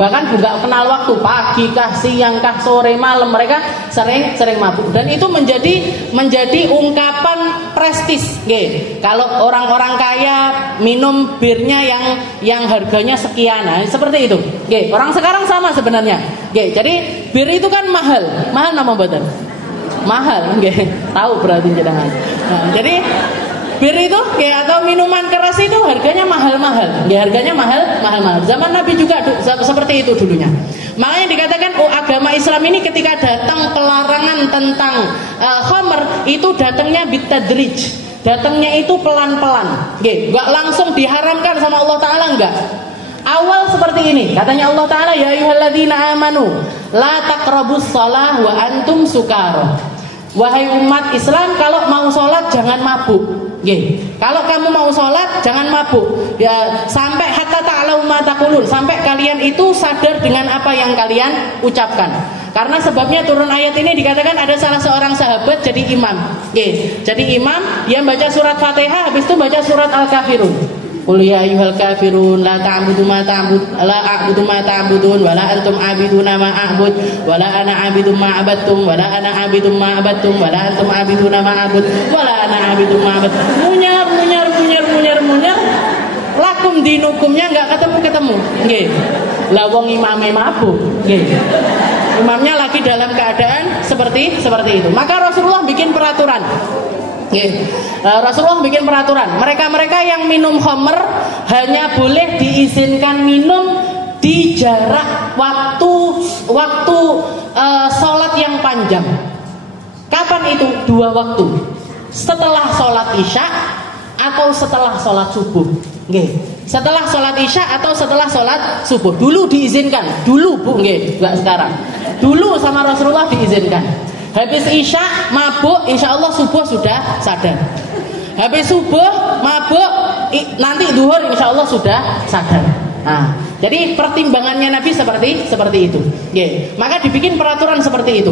Bahkan nggak kenal waktu, pagi kah, siang kah, sore, malam, mereka sering mabuk. Dan itu menjadi ungkapan prestis. Kalau orang-orang kaya minum birnya yang harganya sekian, nah, seperti itu. Orang sekarang sama sebenarnya. Jadi bir itu kan mahal nama badan. Mahal, tahu berarti jenengan. Nah, jadi bir itu atau minuman keras itu harganya mahal-mahal. Harganya mahal-mahal. Zaman Nabi juga seperti itu dulunya. Makanya dikatakan agama Islam ini ketika datang pelarangan tentang khamr itu datangnya bitadrij. Datangnya itu pelan-pelan. Enggak langsung diharamkan sama Allah Taala, enggak. Awal seperti ini, katanya Allah Ta'ala, ya ayyuhalladzina amanu la taqrabus shalah wa antum sukara. Wahai umat Islam, kalau mau sholat jangan mabuk. Kalau kamu mau sholat jangan mabuk. Ya, sampai hatta ta'lamu ma taqulun, sampai kalian itu sadar dengan apa yang kalian ucapkan. Karena sebabnya turun ayat ini dikatakan ada salah seorang sahabat jadi imam. Jadi imam, dia baca surat Fatihah, habis itu baca surat Al-Kafirun. Qul ya ayyuhal kafirun la a'budu ma ta'budun wa la antum 'abiduna ma a'bud wa la ana 'abidu ma 'abadtum wa la ana 'abidu ma 'abadtum wa la antum 'abiduna ma a'bud wa la ana 'abidu ma 'abad. Munyar lakum dinukumnya enggak ketemu. Lah wong imame mabuk. Imamnya lagi dalam keadaan seperti itu. Maka Rasulullah bikin peraturan. Rasulullah bikin peraturan, mereka yang minum khamr hanya boleh diizinkan minum di jarak waktu sholat yang panjang. Kapan itu? 2 waktu, setelah sholat isya atau setelah sholat subuh. Setelah sholat isya atau setelah sholat subuh. Dulu diizinkan, dulu bu, nggak sekarang. Dulu sama Rasulullah diizinkan. Habis isya mabuk, insya Allah subuh sudah sadar. Habis subuh mabuk, nanti duhur insya Allah sudah sadar. Nah, jadi pertimbangannya Nabi seperti itu. Maka dibikin peraturan seperti itu.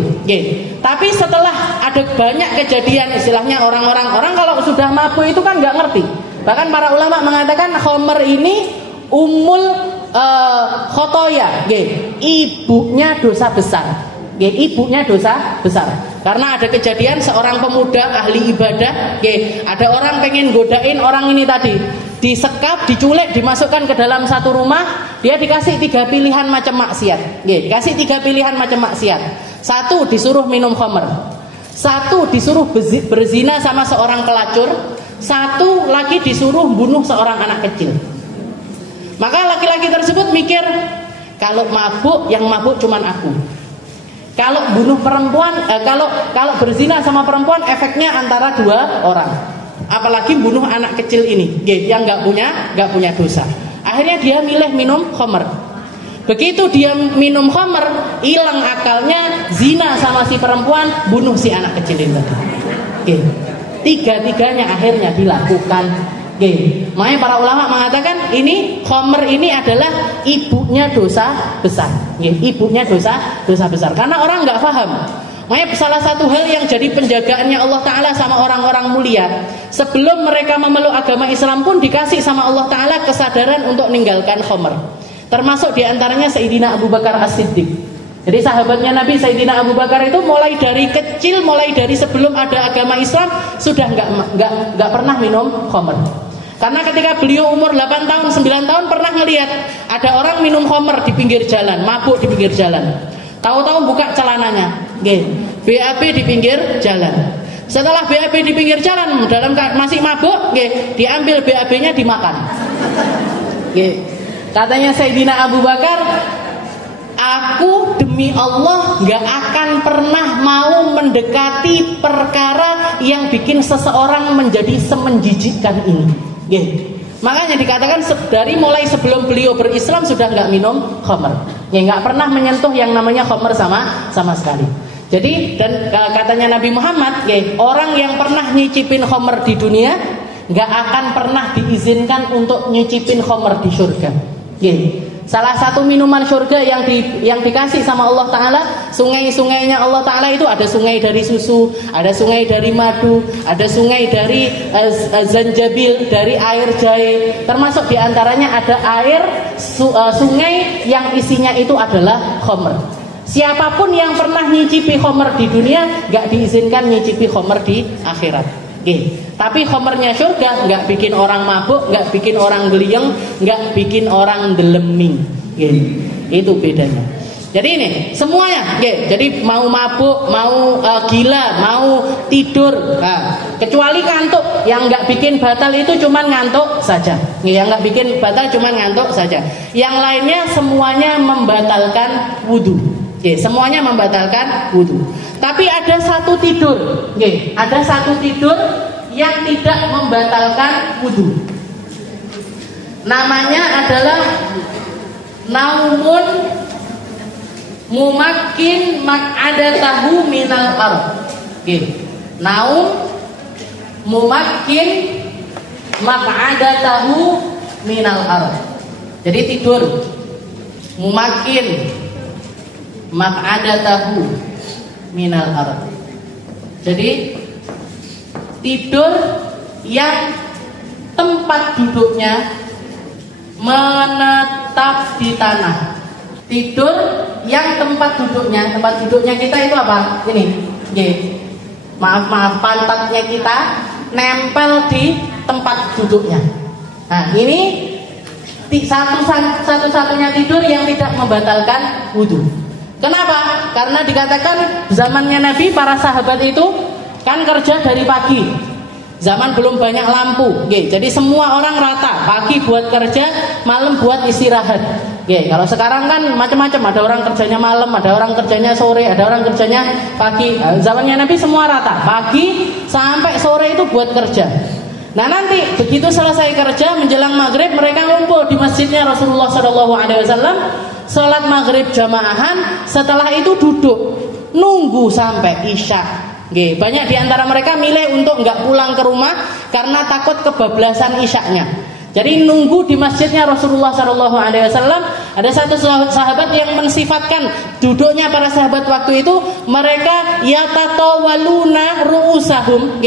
Tapi setelah ada banyak kejadian, istilahnya orang kalau sudah mabuk itu kan nggak ngerti. Bahkan para ulama mengatakan khamr ini khotoya, ibunya dosa besar. Ibunya dosa besar. Karena ada kejadian seorang pemuda ahli ibadah, ada orang pengen godain orang ini tadi, disekap, diculik, dimasukkan ke dalam satu rumah, dia dikasih 3 pilihan macam maksiat. Dikasih 3 pilihan macam maksiat. 1 disuruh minum khamr, 1 disuruh berzina sama seorang pelacur, 1 lagi disuruh bunuh seorang anak kecil. Maka laki-laki tersebut mikir, kalau mabuk, yang mabuk cuman aku. Kalau bunuh perempuan, kalau berzina sama perempuan, efeknya antara 2 orang. Apalagi bunuh anak kecil ini, yang nggak punya dosa. Akhirnya dia milih minum khamr. Begitu dia minum khamr, hilang akalnya, zina sama si perempuan, bunuh si anak kecil ini. Tiga-tiganya akhirnya dilakukan. Makanya para ulama mengatakan ini khamr ini adalah ibunya dosa besar. Ibunya dosa besar. Karena orang nggak paham. Makanya salah satu hal yang jadi penjagaannya Allah Ta'ala sama orang-orang mulia, sebelum mereka memeluk agama Islam pun dikasih sama Allah Ta'ala kesadaran untuk meninggalkan khamr. Termasuk diantaranya Sayyidina Abu Bakar As-Siddiq. Jadi sahabatnya Nabi Sayyidina Abu Bakar itu mulai dari kecil, mulai dari sebelum ada agama Islam sudah nggak pernah minum khamr. Karena ketika beliau umur 8 tahun, 9 tahun pernah ngelihat ada orang minum khamr di pinggir jalan, mabuk di pinggir jalan. Tahu-tahu buka celananya, BAB di pinggir jalan. Setelah BAB di pinggir jalan, dalam masih mabuk, diambil BAB-nya dimakan. Katanya Sayyidina Abu Bakar, aku demi Allah gak akan pernah mau mendekati perkara yang bikin seseorang menjadi semenjijikkan ini. Makanya dikatakan dari mulai sebelum beliau berislam sudah nggak minum khamr, nggak pernah menyentuh yang namanya khamr sama sekali. Jadi dan katanya Nabi Muhammad, orang yang pernah nyicipin khamr di dunia nggak akan pernah diizinkan untuk nyicipin khamr di surga. Salah satu minuman surga yang dikasih sama Allah Ta'ala, sungai-sungainya Allah Ta'ala itu ada sungai dari susu, ada sungai dari madu, ada sungai dari zanjabil, dari air jahe. Termasuk diantaranya ada sungai yang isinya itu adalah khamr. Siapapun yang pernah nyicipi khamr di dunia gak diizinkan nyicipi khamr di akhirat. Tapi khamrnya surga nggak bikin orang mabuk, nggak bikin orang geliyeng, nggak bikin orang deleming. Itu bedanya. Jadi ini semuanya, jadi mau mabuk, mau gila, mau tidur, kecuali ngantuk. Yang nggak bikin batal itu cuman ngantuk saja. Yang nggak bikin batal cuman ngantuk saja. Yang lainnya semuanya membatalkan wudu. Semuanya membatalkan wudu. Tapi ada satu tidur, ada satu tidur yang tidak membatalkan wudu. Namanya adalah naumun mumakkin maq'adatahu minal ardh. Naum mumakkin maq'adatahu minal ardh. Jadi tidur mumakkin maq'adatahu minal ardh. Jadi tidur yang tempat duduknya menetap di tanah. Tidur yang tempat duduknya kita itu apa? Ini, maaf pantatnya kita nempel di tempat duduknya. Nah, ini satu-satunya tidur yang tidak membatalkan wudu. Kenapa? Karena dikatakan zamannya Nabi, para sahabat itu kan kerja dari pagi. Zaman belum banyak lampu. Jadi semua orang rata. Pagi buat kerja, malam buat istirahat. Kalau sekarang kan macam-macam. Ada orang kerjanya malam, ada orang kerjanya sore, ada orang kerjanya pagi. Zamannya Nabi semua rata. Pagi sampai sore itu buat kerja. Nah, nanti begitu selesai kerja menjelang maghrib, mereka ngumpul di masjidnya Rasulullah SAW. Sholat maghrib jamaahan, setelah itu duduk nunggu sampai isya. Banyak diantara mereka milih untuk nggak pulang ke rumah karena takut kebablasan isyaknya. Jadi nunggu di masjidnya Rasulullah SAW. Ada satu sahabat yang mensifatkan duduknya para sahabat waktu itu, mereka yatatawaluna ru'usahum.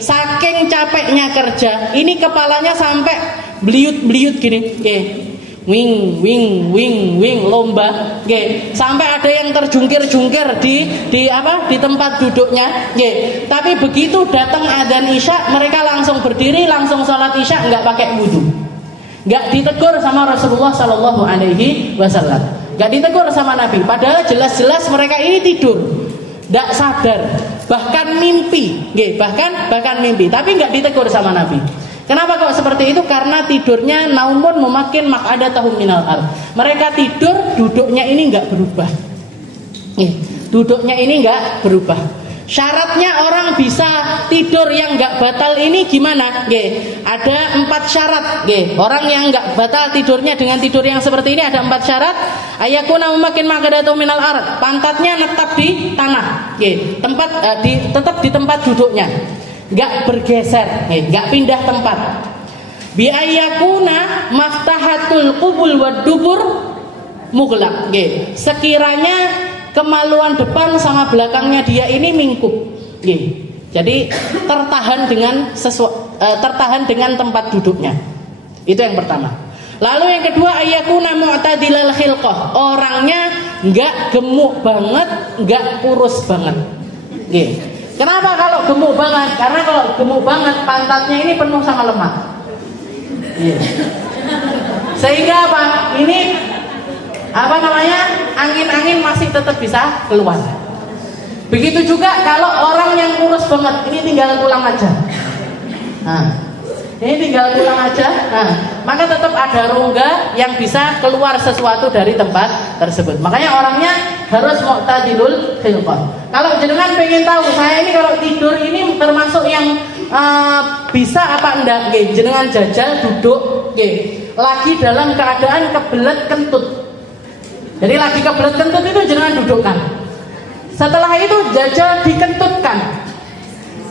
Saking capeknya kerja, ini kepalanya sampai beliut-beliut gini. Wing lomba, sampai ada yang terjungkir-jungkir di tempat duduknya, Tapi begitu datang adzan isya, mereka langsung berdiri, langsung sholat isya, nggak pakai wudu, nggak ditegur sama Rasulullah Sallallahu Alaihi Wasallam, nggak ditegur sama Nabi. Padahal jelas-jelas mereka ini tidur, nggak sadar, bahkan mimpi, bahkan mimpi, tapi nggak ditegur sama Nabi. Kenapa kok seperti itu? Karena tidurnya naumun memakin maq'adatahu minal ardh. Mereka tidur, duduknya ini enggak berubah. Duduknya ini enggak berubah. Syaratnya orang bisa tidur yang enggak batal ini gimana? Ada 4 syarat. Orang yang enggak batal tidurnya dengan tidur yang seperti ini ada 4 syarat. Ayakuna memakin maq'adatahu minal ardh. Pantatnya netap di tanah. Tetap di tempat duduknya. Gak bergeser, gak pindah tempat. Biayakuna maftahatul qubul wad dubur mughlaq. Sekiranya kemaluan depan sama belakangnya dia ini mingkup. Jadi tertahan dengan tempat duduknya. Itu yang pertama. Lalu yang kedua, ayakuna mu'tadilal khilqah. Orangnya gak gemuk banget, gak kurus banget. Kenapa kalau gemuk banget? Karena kalau gemuk banget pantatnya ini penuh sama lemak. Sehingga apa? Ini angin-angin masih tetap bisa keluar. Begitu juga kalau orang yang kurus banget, ini tinggal tulang aja. Ini tinggal tulang aja. Maka tetap ada rongga yang bisa keluar sesuatu dari tempat tersebut. Makanya orangnya harus mu'tadilul khilqah. Kalau jenengan pengen tahu saya ini kalau tidur ini termasuk yang bisa apa enggak, jenengan jajal duduk, lagi dalam keadaan kebelet kentut. Jadi lagi kebelet kentut itu jenengan dudukkan. Setelah itu jajal dikentutkan.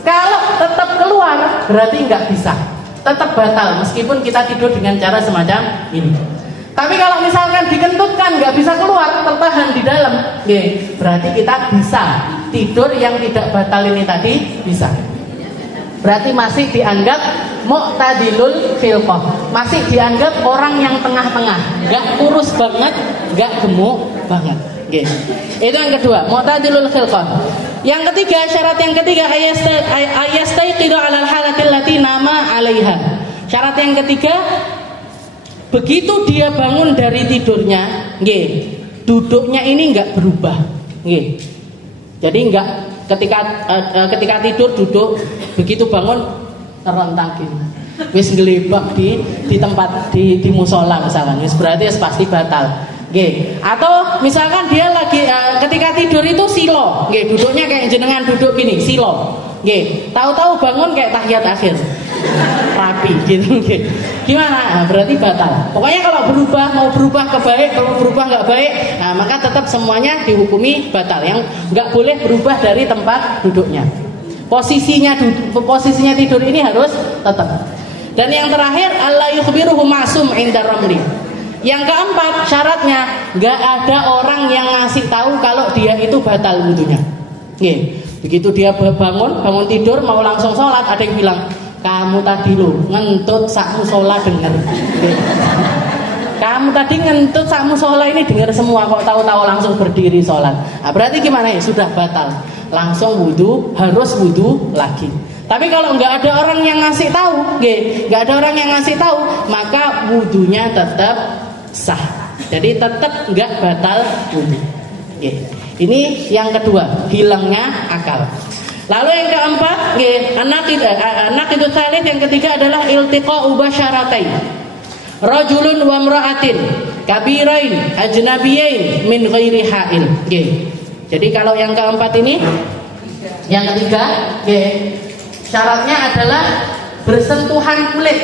Kalau tetap keluar berarti enggak bisa. Tetap batal meskipun kita tidur dengan cara semacam ini. Tapi kalau misalkan dikentutkan nggak bisa keluar, tertahan di dalam, berarti kita bisa tidur yang tidak batal ini tadi bisa. Berarti masih dianggap mu'tadilul khilqah, masih dianggap orang yang tengah-tengah, nggak kurus banget, nggak gemuk banget. Itu yang kedua, mu'tadilul khilqah. Yang ketiga, syarat yang ketiga ayastayqidu 'alal halatil lati nama 'alaiha. Syarat yang ketiga, begitu dia bangun dari tidurnya, duduknya ini nggak berubah, jadi nggak ketika tidur duduk, begitu bangun terentakin, wis ngelebak di tempat di musola misalkan, wis berarti pasti batal. Atau misalkan dia lagi ketika tidur itu silo, duduknya kayak jenengan duduk gini, silo, tahu-tahu bangun kayak tahiyat akhir, rapi gitu, gimana? Nah, berarti batal. Pokoknya kalau mau berubah ke baik, kalau berubah nggak baik, nah maka tetap semuanya dihukumi batal. Yang nggak boleh berubah dari tempat duduknya. Posisinya tidur ini harus tetap. Dan yang terakhir, Allah yukhbiruhu ma'sum inda ramli. Yang keempat, syaratnya nggak ada orang yang ngasih tahu kalau dia itu batal wudunya. Begitu dia bangun tidur mau langsung sholat, ada yang bilang, kamu tadi lo ngentut sak musola denger. Kamu tadi ngentut sak musola ini dengar semua, kok tahu-tahu langsung berdiri sholat. Nah, berarti gimana ya? Sudah batal. Langsung wudu, harus wudu lagi. Tapi kalau nggak ada orang yang ngasih tahu, nggak ada orang yang ngasih tahu, maka wudunya tetap sah. Jadi tetap nggak batal wudu. Ini yang kedua, hilangnya akal. Lalu yang keempat, anak itu salih, yang ketiga adalah iltiqa'u basyaratain. Rajulun wa imra'atin kabirain ajnabiyain min ghairi ha'il. Jadi kalau yang keempat ini, yang ketiga, syaratnya adalah bersentuhan kulit.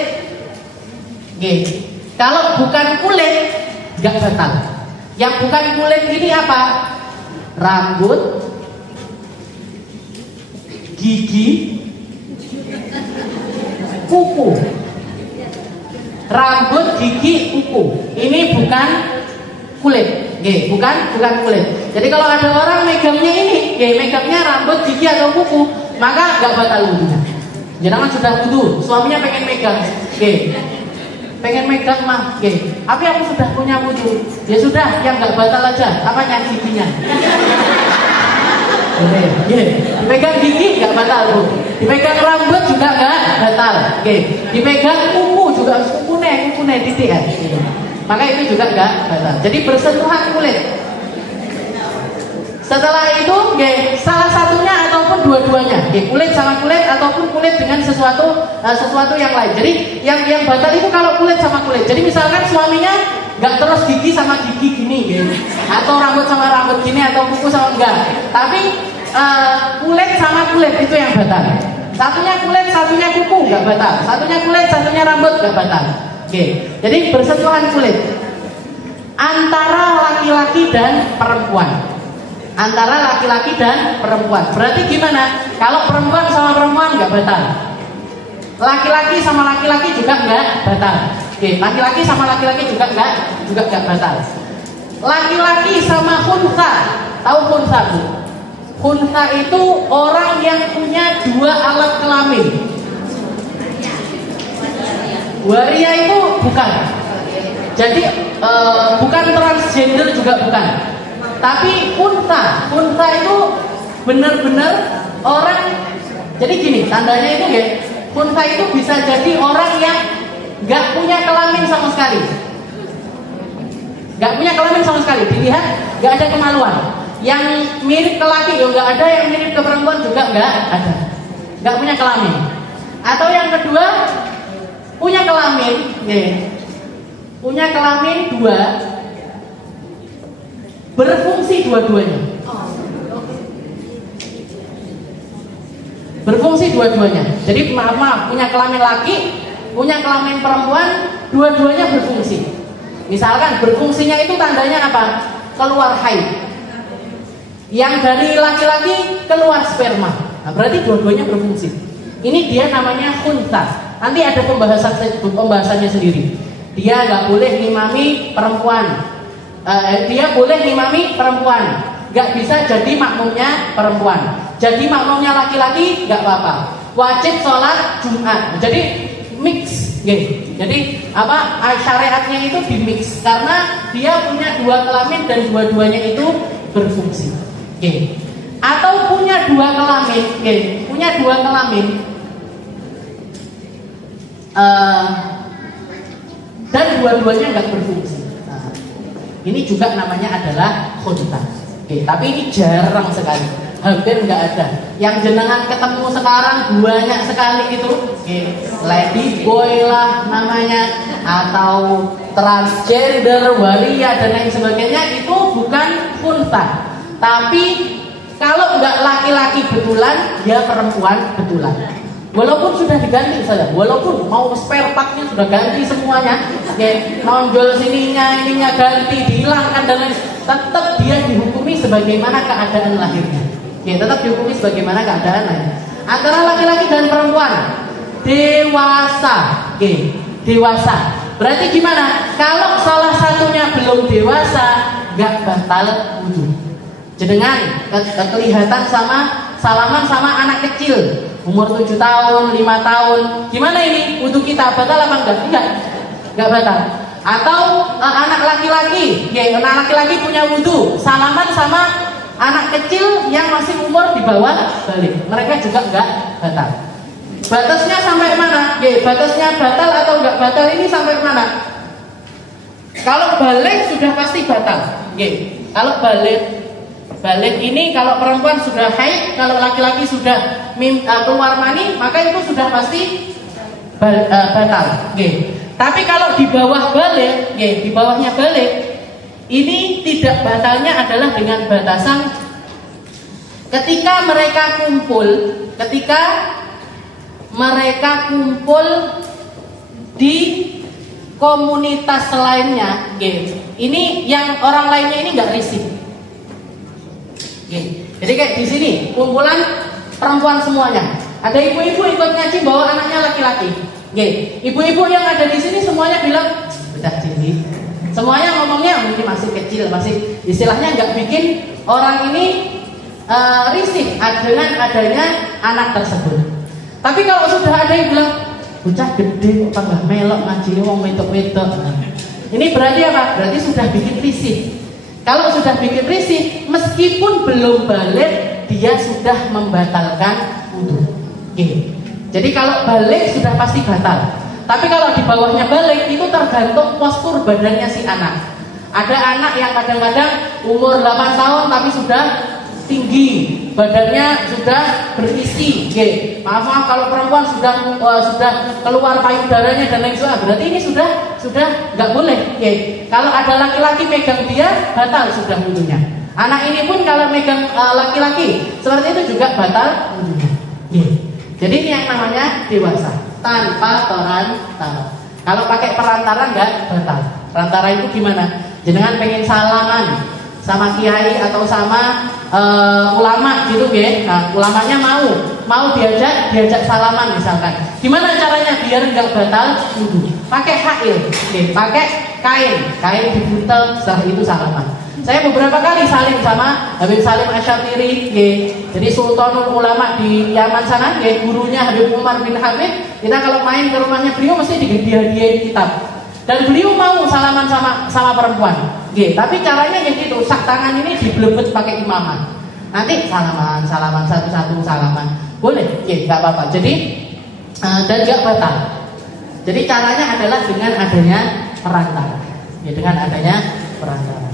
Kalau bukan kulit, nggak batal. Yang bukan kulit ini apa? Rambut, gigi, kuku. Rambut, gigi, kuku. Ini bukan kulit, bukan kulit. Jadi kalau ada orang megangnya ini, megangnya rambut, gigi atau kuku, maka nggak batal wudunya. Jangan sudah wudu, suaminya pengen megang, pengen megang mah, tapi aku sudah punya wudu. Ya sudah, yang nggak batal aja, apanya giginya. Dipegang gigi nggak batal, dipegang rambut juga nggak batal, dipegang kuku juga, kuku titik ya, maka itu juga nggak batal. Jadi bersentuhan kulit. Setelah itu, salah satunya ataupun dua-duanya, kulit sama kulit ataupun kulit dengan sesuatu yang lain. Jadi yang batal itu kalau kulit sama kulit. Jadi misalkan suaminya nggak terus gigi sama gigi gini, atau rambut sama rambut gini, atau kuku sama enggak. Tapi kulit sama kulit itu yang batal. Satunya kulit, satunya kuku nggak batal. Satunya kulit, satunya rambut nggak batal. Jadi bersentuhan kulit antara laki-laki dan perempuan. Antara laki-laki dan perempuan. Berarti gimana? Kalau perempuan sama perempuan nggak batal. Laki-laki sama laki-laki juga nggak batal. Laki-laki sama laki-laki juga nggak batal. Laki-laki sama khunsa. Tahu khunsa bu? Khunsa itu orang yang punya dua alat kelamin. Waria itu bukan. Jadi bukan transgender juga bukan. Tapi unta itu benar-benar orang. Jadi gini, tandanya itu unta itu bisa jadi orang yang nggak punya kelamin sama sekali. Nggak punya kelamin sama sekali. Dilihat nggak ada kemaluan. Yang mirip ke laki nggak ada, yang mirip ke perempuan juga nggak ada. Nggak punya kelamin. Atau yang kedua, punya kelamin, punya kelamin dua. Berfungsi dua-duanya. Berfungsi dua-duanya. Jadi maaf, punya kelamin laki, punya kelamin perempuan, dua-duanya berfungsi. Misalkan berfungsinya itu tandanya apa? Keluar haid. Yang dari laki-laki keluar sperma. Nah, berarti dua-duanya berfungsi. Ini dia namanya khunsa. Nanti ada pembahasannya sendiri. dia nggak boleh ngimami perempuan. Dia boleh ngimami perempuan, nggak bisa jadi makmumnya perempuan. Jadi makmumnya laki-laki nggak apa-apa. Wajib sholat Jumat. Jadi mix. Jadi apa syariatnya itu dimix karena dia punya dua kelamin dan dua-duanya itu berfungsi. Atau punya dua kelamin, punya dua kelamin dan dua-duanya nggak berfungsi. Nah, ini juga namanya adalah khunta. Tapi ini jarang sekali, hampir nggak ada. Yang jenengan ketemu sekarang banyak sekali itu, lady boy lah namanya, atau transgender, waria dan lain sebagainya, itu bukan khunta. Tapi kalau nggak laki-laki betulan, dia perempuan betulan. Walaupun sudah diganti saya, walaupun mau spare partnya sudah ganti semuanya, nonjol sininya, ininya ganti, dihilangkan dan lain, tetap dia dihukumi sebagaimana keadaan lahirnya. Tetap dihukumi sebagaimana keadaan lahirnya. Antara laki-laki dan perempuan dewasa, dewasa. Berarti gimana? Kalau salah satunya belum dewasa, nggak batal wudu. Jenengan kelihatan salaman sama anak kecil umur 7 tahun, 5 tahun. Gimana ini? Wudu kita batal apa enggak? Enggak batal. Atau anak laki-laki, anak laki-laki punya wudu, salaman sama anak kecil yang masih umur di bawah balik. Mereka juga enggak batal. Batasnya sampai mana? Batasnya batal atau enggak batal ini sampai mana? Kalau balik sudah pasti batal. Kalau balik ini kalau perempuan sudah haid, kalau laki-laki sudah keluar mani, maka itu sudah pasti batal. Tapi kalau di bawah balik, di bawahnya balik, ini tidak batalnya adalah dengan batasan ketika mereka kumpul di komunitas lainnya. Ini yang orang lainnya ini nggak risih. Jadi kayak di sini kumpulan perempuan semuanya. Ada ibu-ibu ikut ngaji bawa anaknya laki-laki. Ibu-ibu yang ada di sini semuanya bilang udah tinggi. Semuanya ngomongnya ini masih kecil, masih istilahnya nggak bikin orang ini risih dengan adanya anak tersebut. Tapi kalau sudah ada yang bilang bocah gede kok nggak melok ngaji wong wedok-wedok. Ini berarti apa? Berarti sudah bikin risih. Kalau sudah bikin risih, meskipun belum balik, dia sudah membatalkan wudu. Jadi kalau balik sudah pasti batal. Tapi kalau di bawahnya balik, itu tergantung postur badannya si anak. Ada anak yang kadang-kadang umur 8 tahun tapi sudah tinggi, badannya sudah berisi. Maaf kalau perempuan sudah keluar payudaranya dan lain sebagainya, berarti ini sudah nggak boleh. Kalau ada laki-laki megang dia, batal sudah wudunya. Anak ini pun kalau megang laki-laki seperti itu juga batal wudunya. Jadi ini yang namanya dewasa tanpa perantara. Kalau pakai perantara nggak batal. Perantara itu gimana? Jenengan pengen salaman sama kiai atau sama ulama gitu Nah, ulamanya mau diajak salaman misalkan. Gimana caranya biar nggak batal wudu? Pakai hail, pakai kain dibuntel, setelah itu salaman. Saya beberapa kali salim sama Habib Salim Asyatiri, jadi Sultanul Ulama di Yaman sana, gurunya Habib Umar bin Habib. Kita kalau main ke rumahnya beliau mesti dihadiahin kitab. Dan beliau mau salaman sama perempuan. Tapi caranya yang gitu, sak tangan ini diblebet pakai imaman. Nanti salaman satu-satu salaman. Boleh, nggak apa-apa. Jadi dan nggak batal. Jadi caranya adalah dengan adanya perantara. Dengan adanya perantara.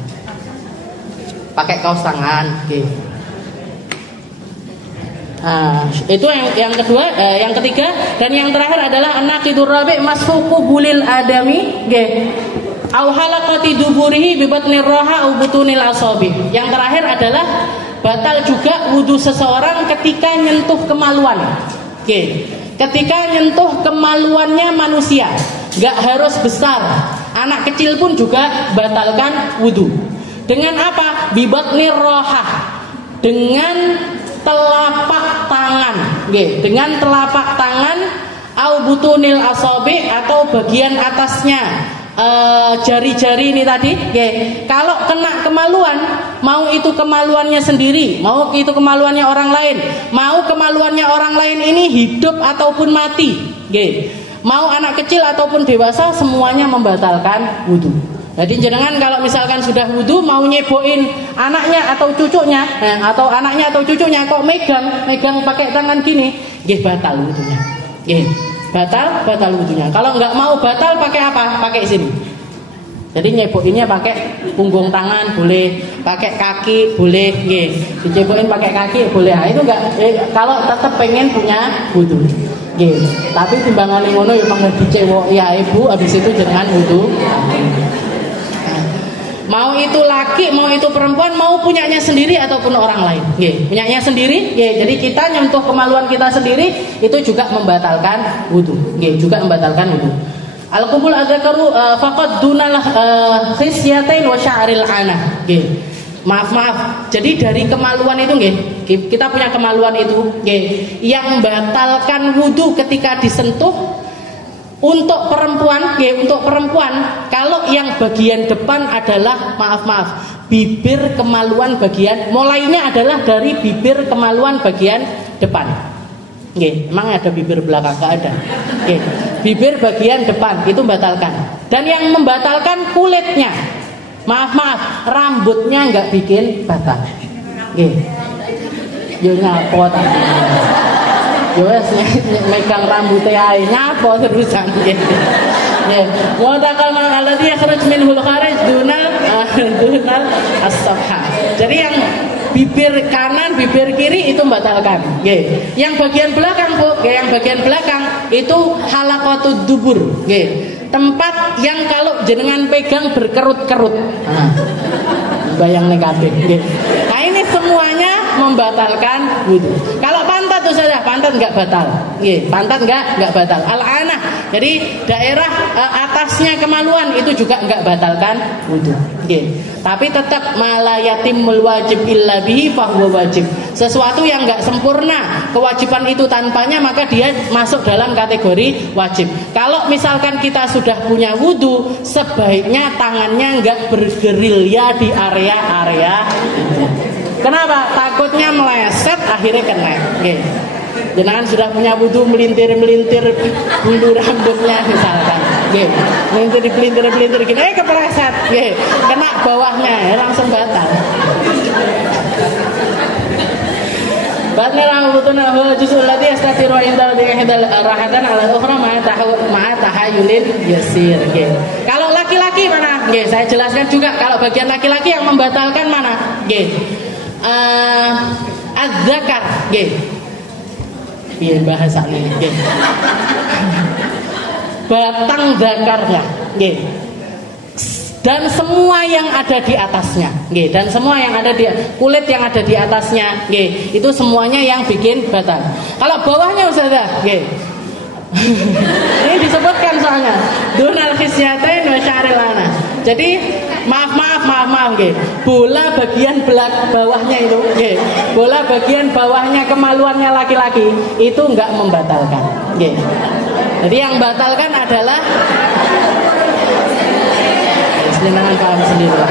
Pakai kaos tangan. Itu yang kedua, yang ketiga dan yang terakhir adalah an-naqidur rabi' masfuqu bulil adami, au halaqati duburihi bi batnir raha au butunil asabi. Yang terakhir adalah batal juga wudu seseorang ketika nyentuh kemaluan. Ketika nyentuh kemaluannya manusia, nggak harus besar. Anak kecil pun juga batalkan wudu. Dengan apa? Bi batnir raha. Dengan telapak tangan, dengan telapak tangan, au butunil asabi atau bagian atasnya, jari-jari ini tadi, kalau kena kemaluan, mau itu kemaluannya sendiri, mau itu kemaluannya orang lain, mau kemaluannya orang lain ini hidup ataupun mati, mau anak kecil ataupun dewasa, semuanya membatalkan wudu. Jadi jenengan kalau misalkan sudah wudu mau nyeboin anaknya atau cucunya, atau anaknya atau cucunya kok megang pakai tangan gini, batal wudunya. Batal wudunya. Kalau nggak mau batal pakai apa? Pakai sini. Jadi nyeboinnya pakai punggung tangan boleh, pakai kaki boleh, Diceboin pakai kaki boleh. Nah, itu enggak kalau tetap pengen punya wudu. Tapi timbangan ngono ya pengen dicewok ya ibu, habis itu jangan wudu. Mau itu laki, mau itu perempuan, mau punyanya sendiri ataupun orang lain, punyanya sendiri, jadi kita nyentuh kemaluan kita sendiri itu juga membatalkan wudu, juga membatalkan wudu. Al-qubul adzakaru faqad dunal khysyatain wa sya'ril anah. Maaf. Jadi dari kemaluan itu kita punya kemaluan itu, yang membatalkan wudu ketika disentuh. Untuk perempuan, kalau yang bagian depan adalah maaf, bibir kemaluan bagian, mulainya adalah dari bibir kemaluan bagian depan. Emang ada bibir belakang? Gak ada. Bibir bagian depan itu membatalkan. Dan yang membatalkan kulitnya. Maaf, rambutnya nggak bikin batal. Yo ngapo ta? Yo wes megang rambutnya ae ngapo terusan. Wa taqal man alladhi yakhruj minhu al-kharij dunal as-safha. Jadi yang bibir kanan, bibir kiri itu membatalkan. Yang bagian belakang, Bu, yang bagian belakang itu halaqatud dubur. Tempat yang kalau jenengan pegang berkerut-kerut. Bayang negatif. Nah, ini semuanya membatalkan wudu. Kalau pantat itu saja, pantat enggak batal. Pantat enggak batal. Al-anah. Jadi daerah atasnya kemaluan itu juga enggak batalkan wudu. Tapi tetap malayatimul wajib illa bihi fahuwa wajib. Sesuatu yang enggak sempurna, kewajiban itu tanpanya, maka dia masuk dalam kategori wajib. Kalau misalkan kita sudah punya wudu, sebaiknya tangannya enggak bergerilya di area-area. Kenapa? Takutnya meleset akhirnya kena. Jangan sudah punya wudu melintir bulu rambutnya misalkan. Melintir gini, kepleset. Kena bawahnya, langsung batal. Badna wuduna huwa juz'ul ladzi yastatiru inda al-ihdal rahatan 'ala al-ukhra ma'a tahayyulin yasir. Kalau laki-laki mana? Saya jelaskan juga kalau bagian laki-laki yang membatalkan mana? Az-zakar. Piye bahasane? Batang zakarnya. Dan semua yang ada di atasnya, dan semua yang ada di kulit yang ada di atasnya, itu semuanya yang bikin batal. Kalau bawahnya Ustazah, ini disebutkan soalnya dunal khysyatain wa sya'ril anah. Jadi maaf, bola bagian bawahnya itu, bola bagian bawahnya kemaluannya laki-laki itu enggak membatalkan. Jadi yang membatalkan adalah Jangan paham sendiri lah.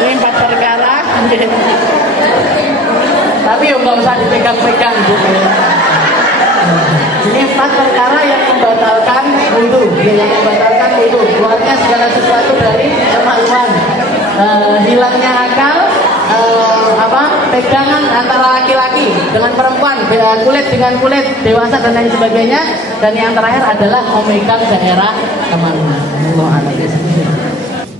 Ini 4 perkara. Tapi nggak usah dipegang-pegang gitu. Ini 4 perkara yang membatalkan wudu, yang membatalkan wudu. Keluarnya segala sesuatu dari kemaluan, hilangnya akal, pegangan antara laki-laki dengan perempuan, kulit dengan kulit, dewasa dan lain sebagainya. Dan yang terakhir adalah memegang daerah kemaluan.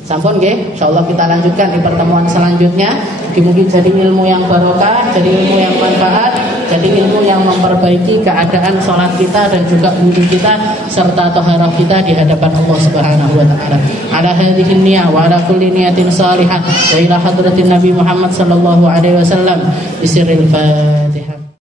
Sampun nggih, insyaallah kita lanjutkan di pertemuan selanjutnya. Mungkin jadi ilmu yang barokah, jadi ilmu yang manfaat, jadi ilmu yang memperbaiki keadaan sholat kita dan juga wudu kita serta taharah kita di hadapan Allah Subhanahu wa taala. Ala hadhihi niyyah wa ala kulli niyatin salihah wa ila hadratin Nabi Muhammad sallallahu alaihi wasallam bisirril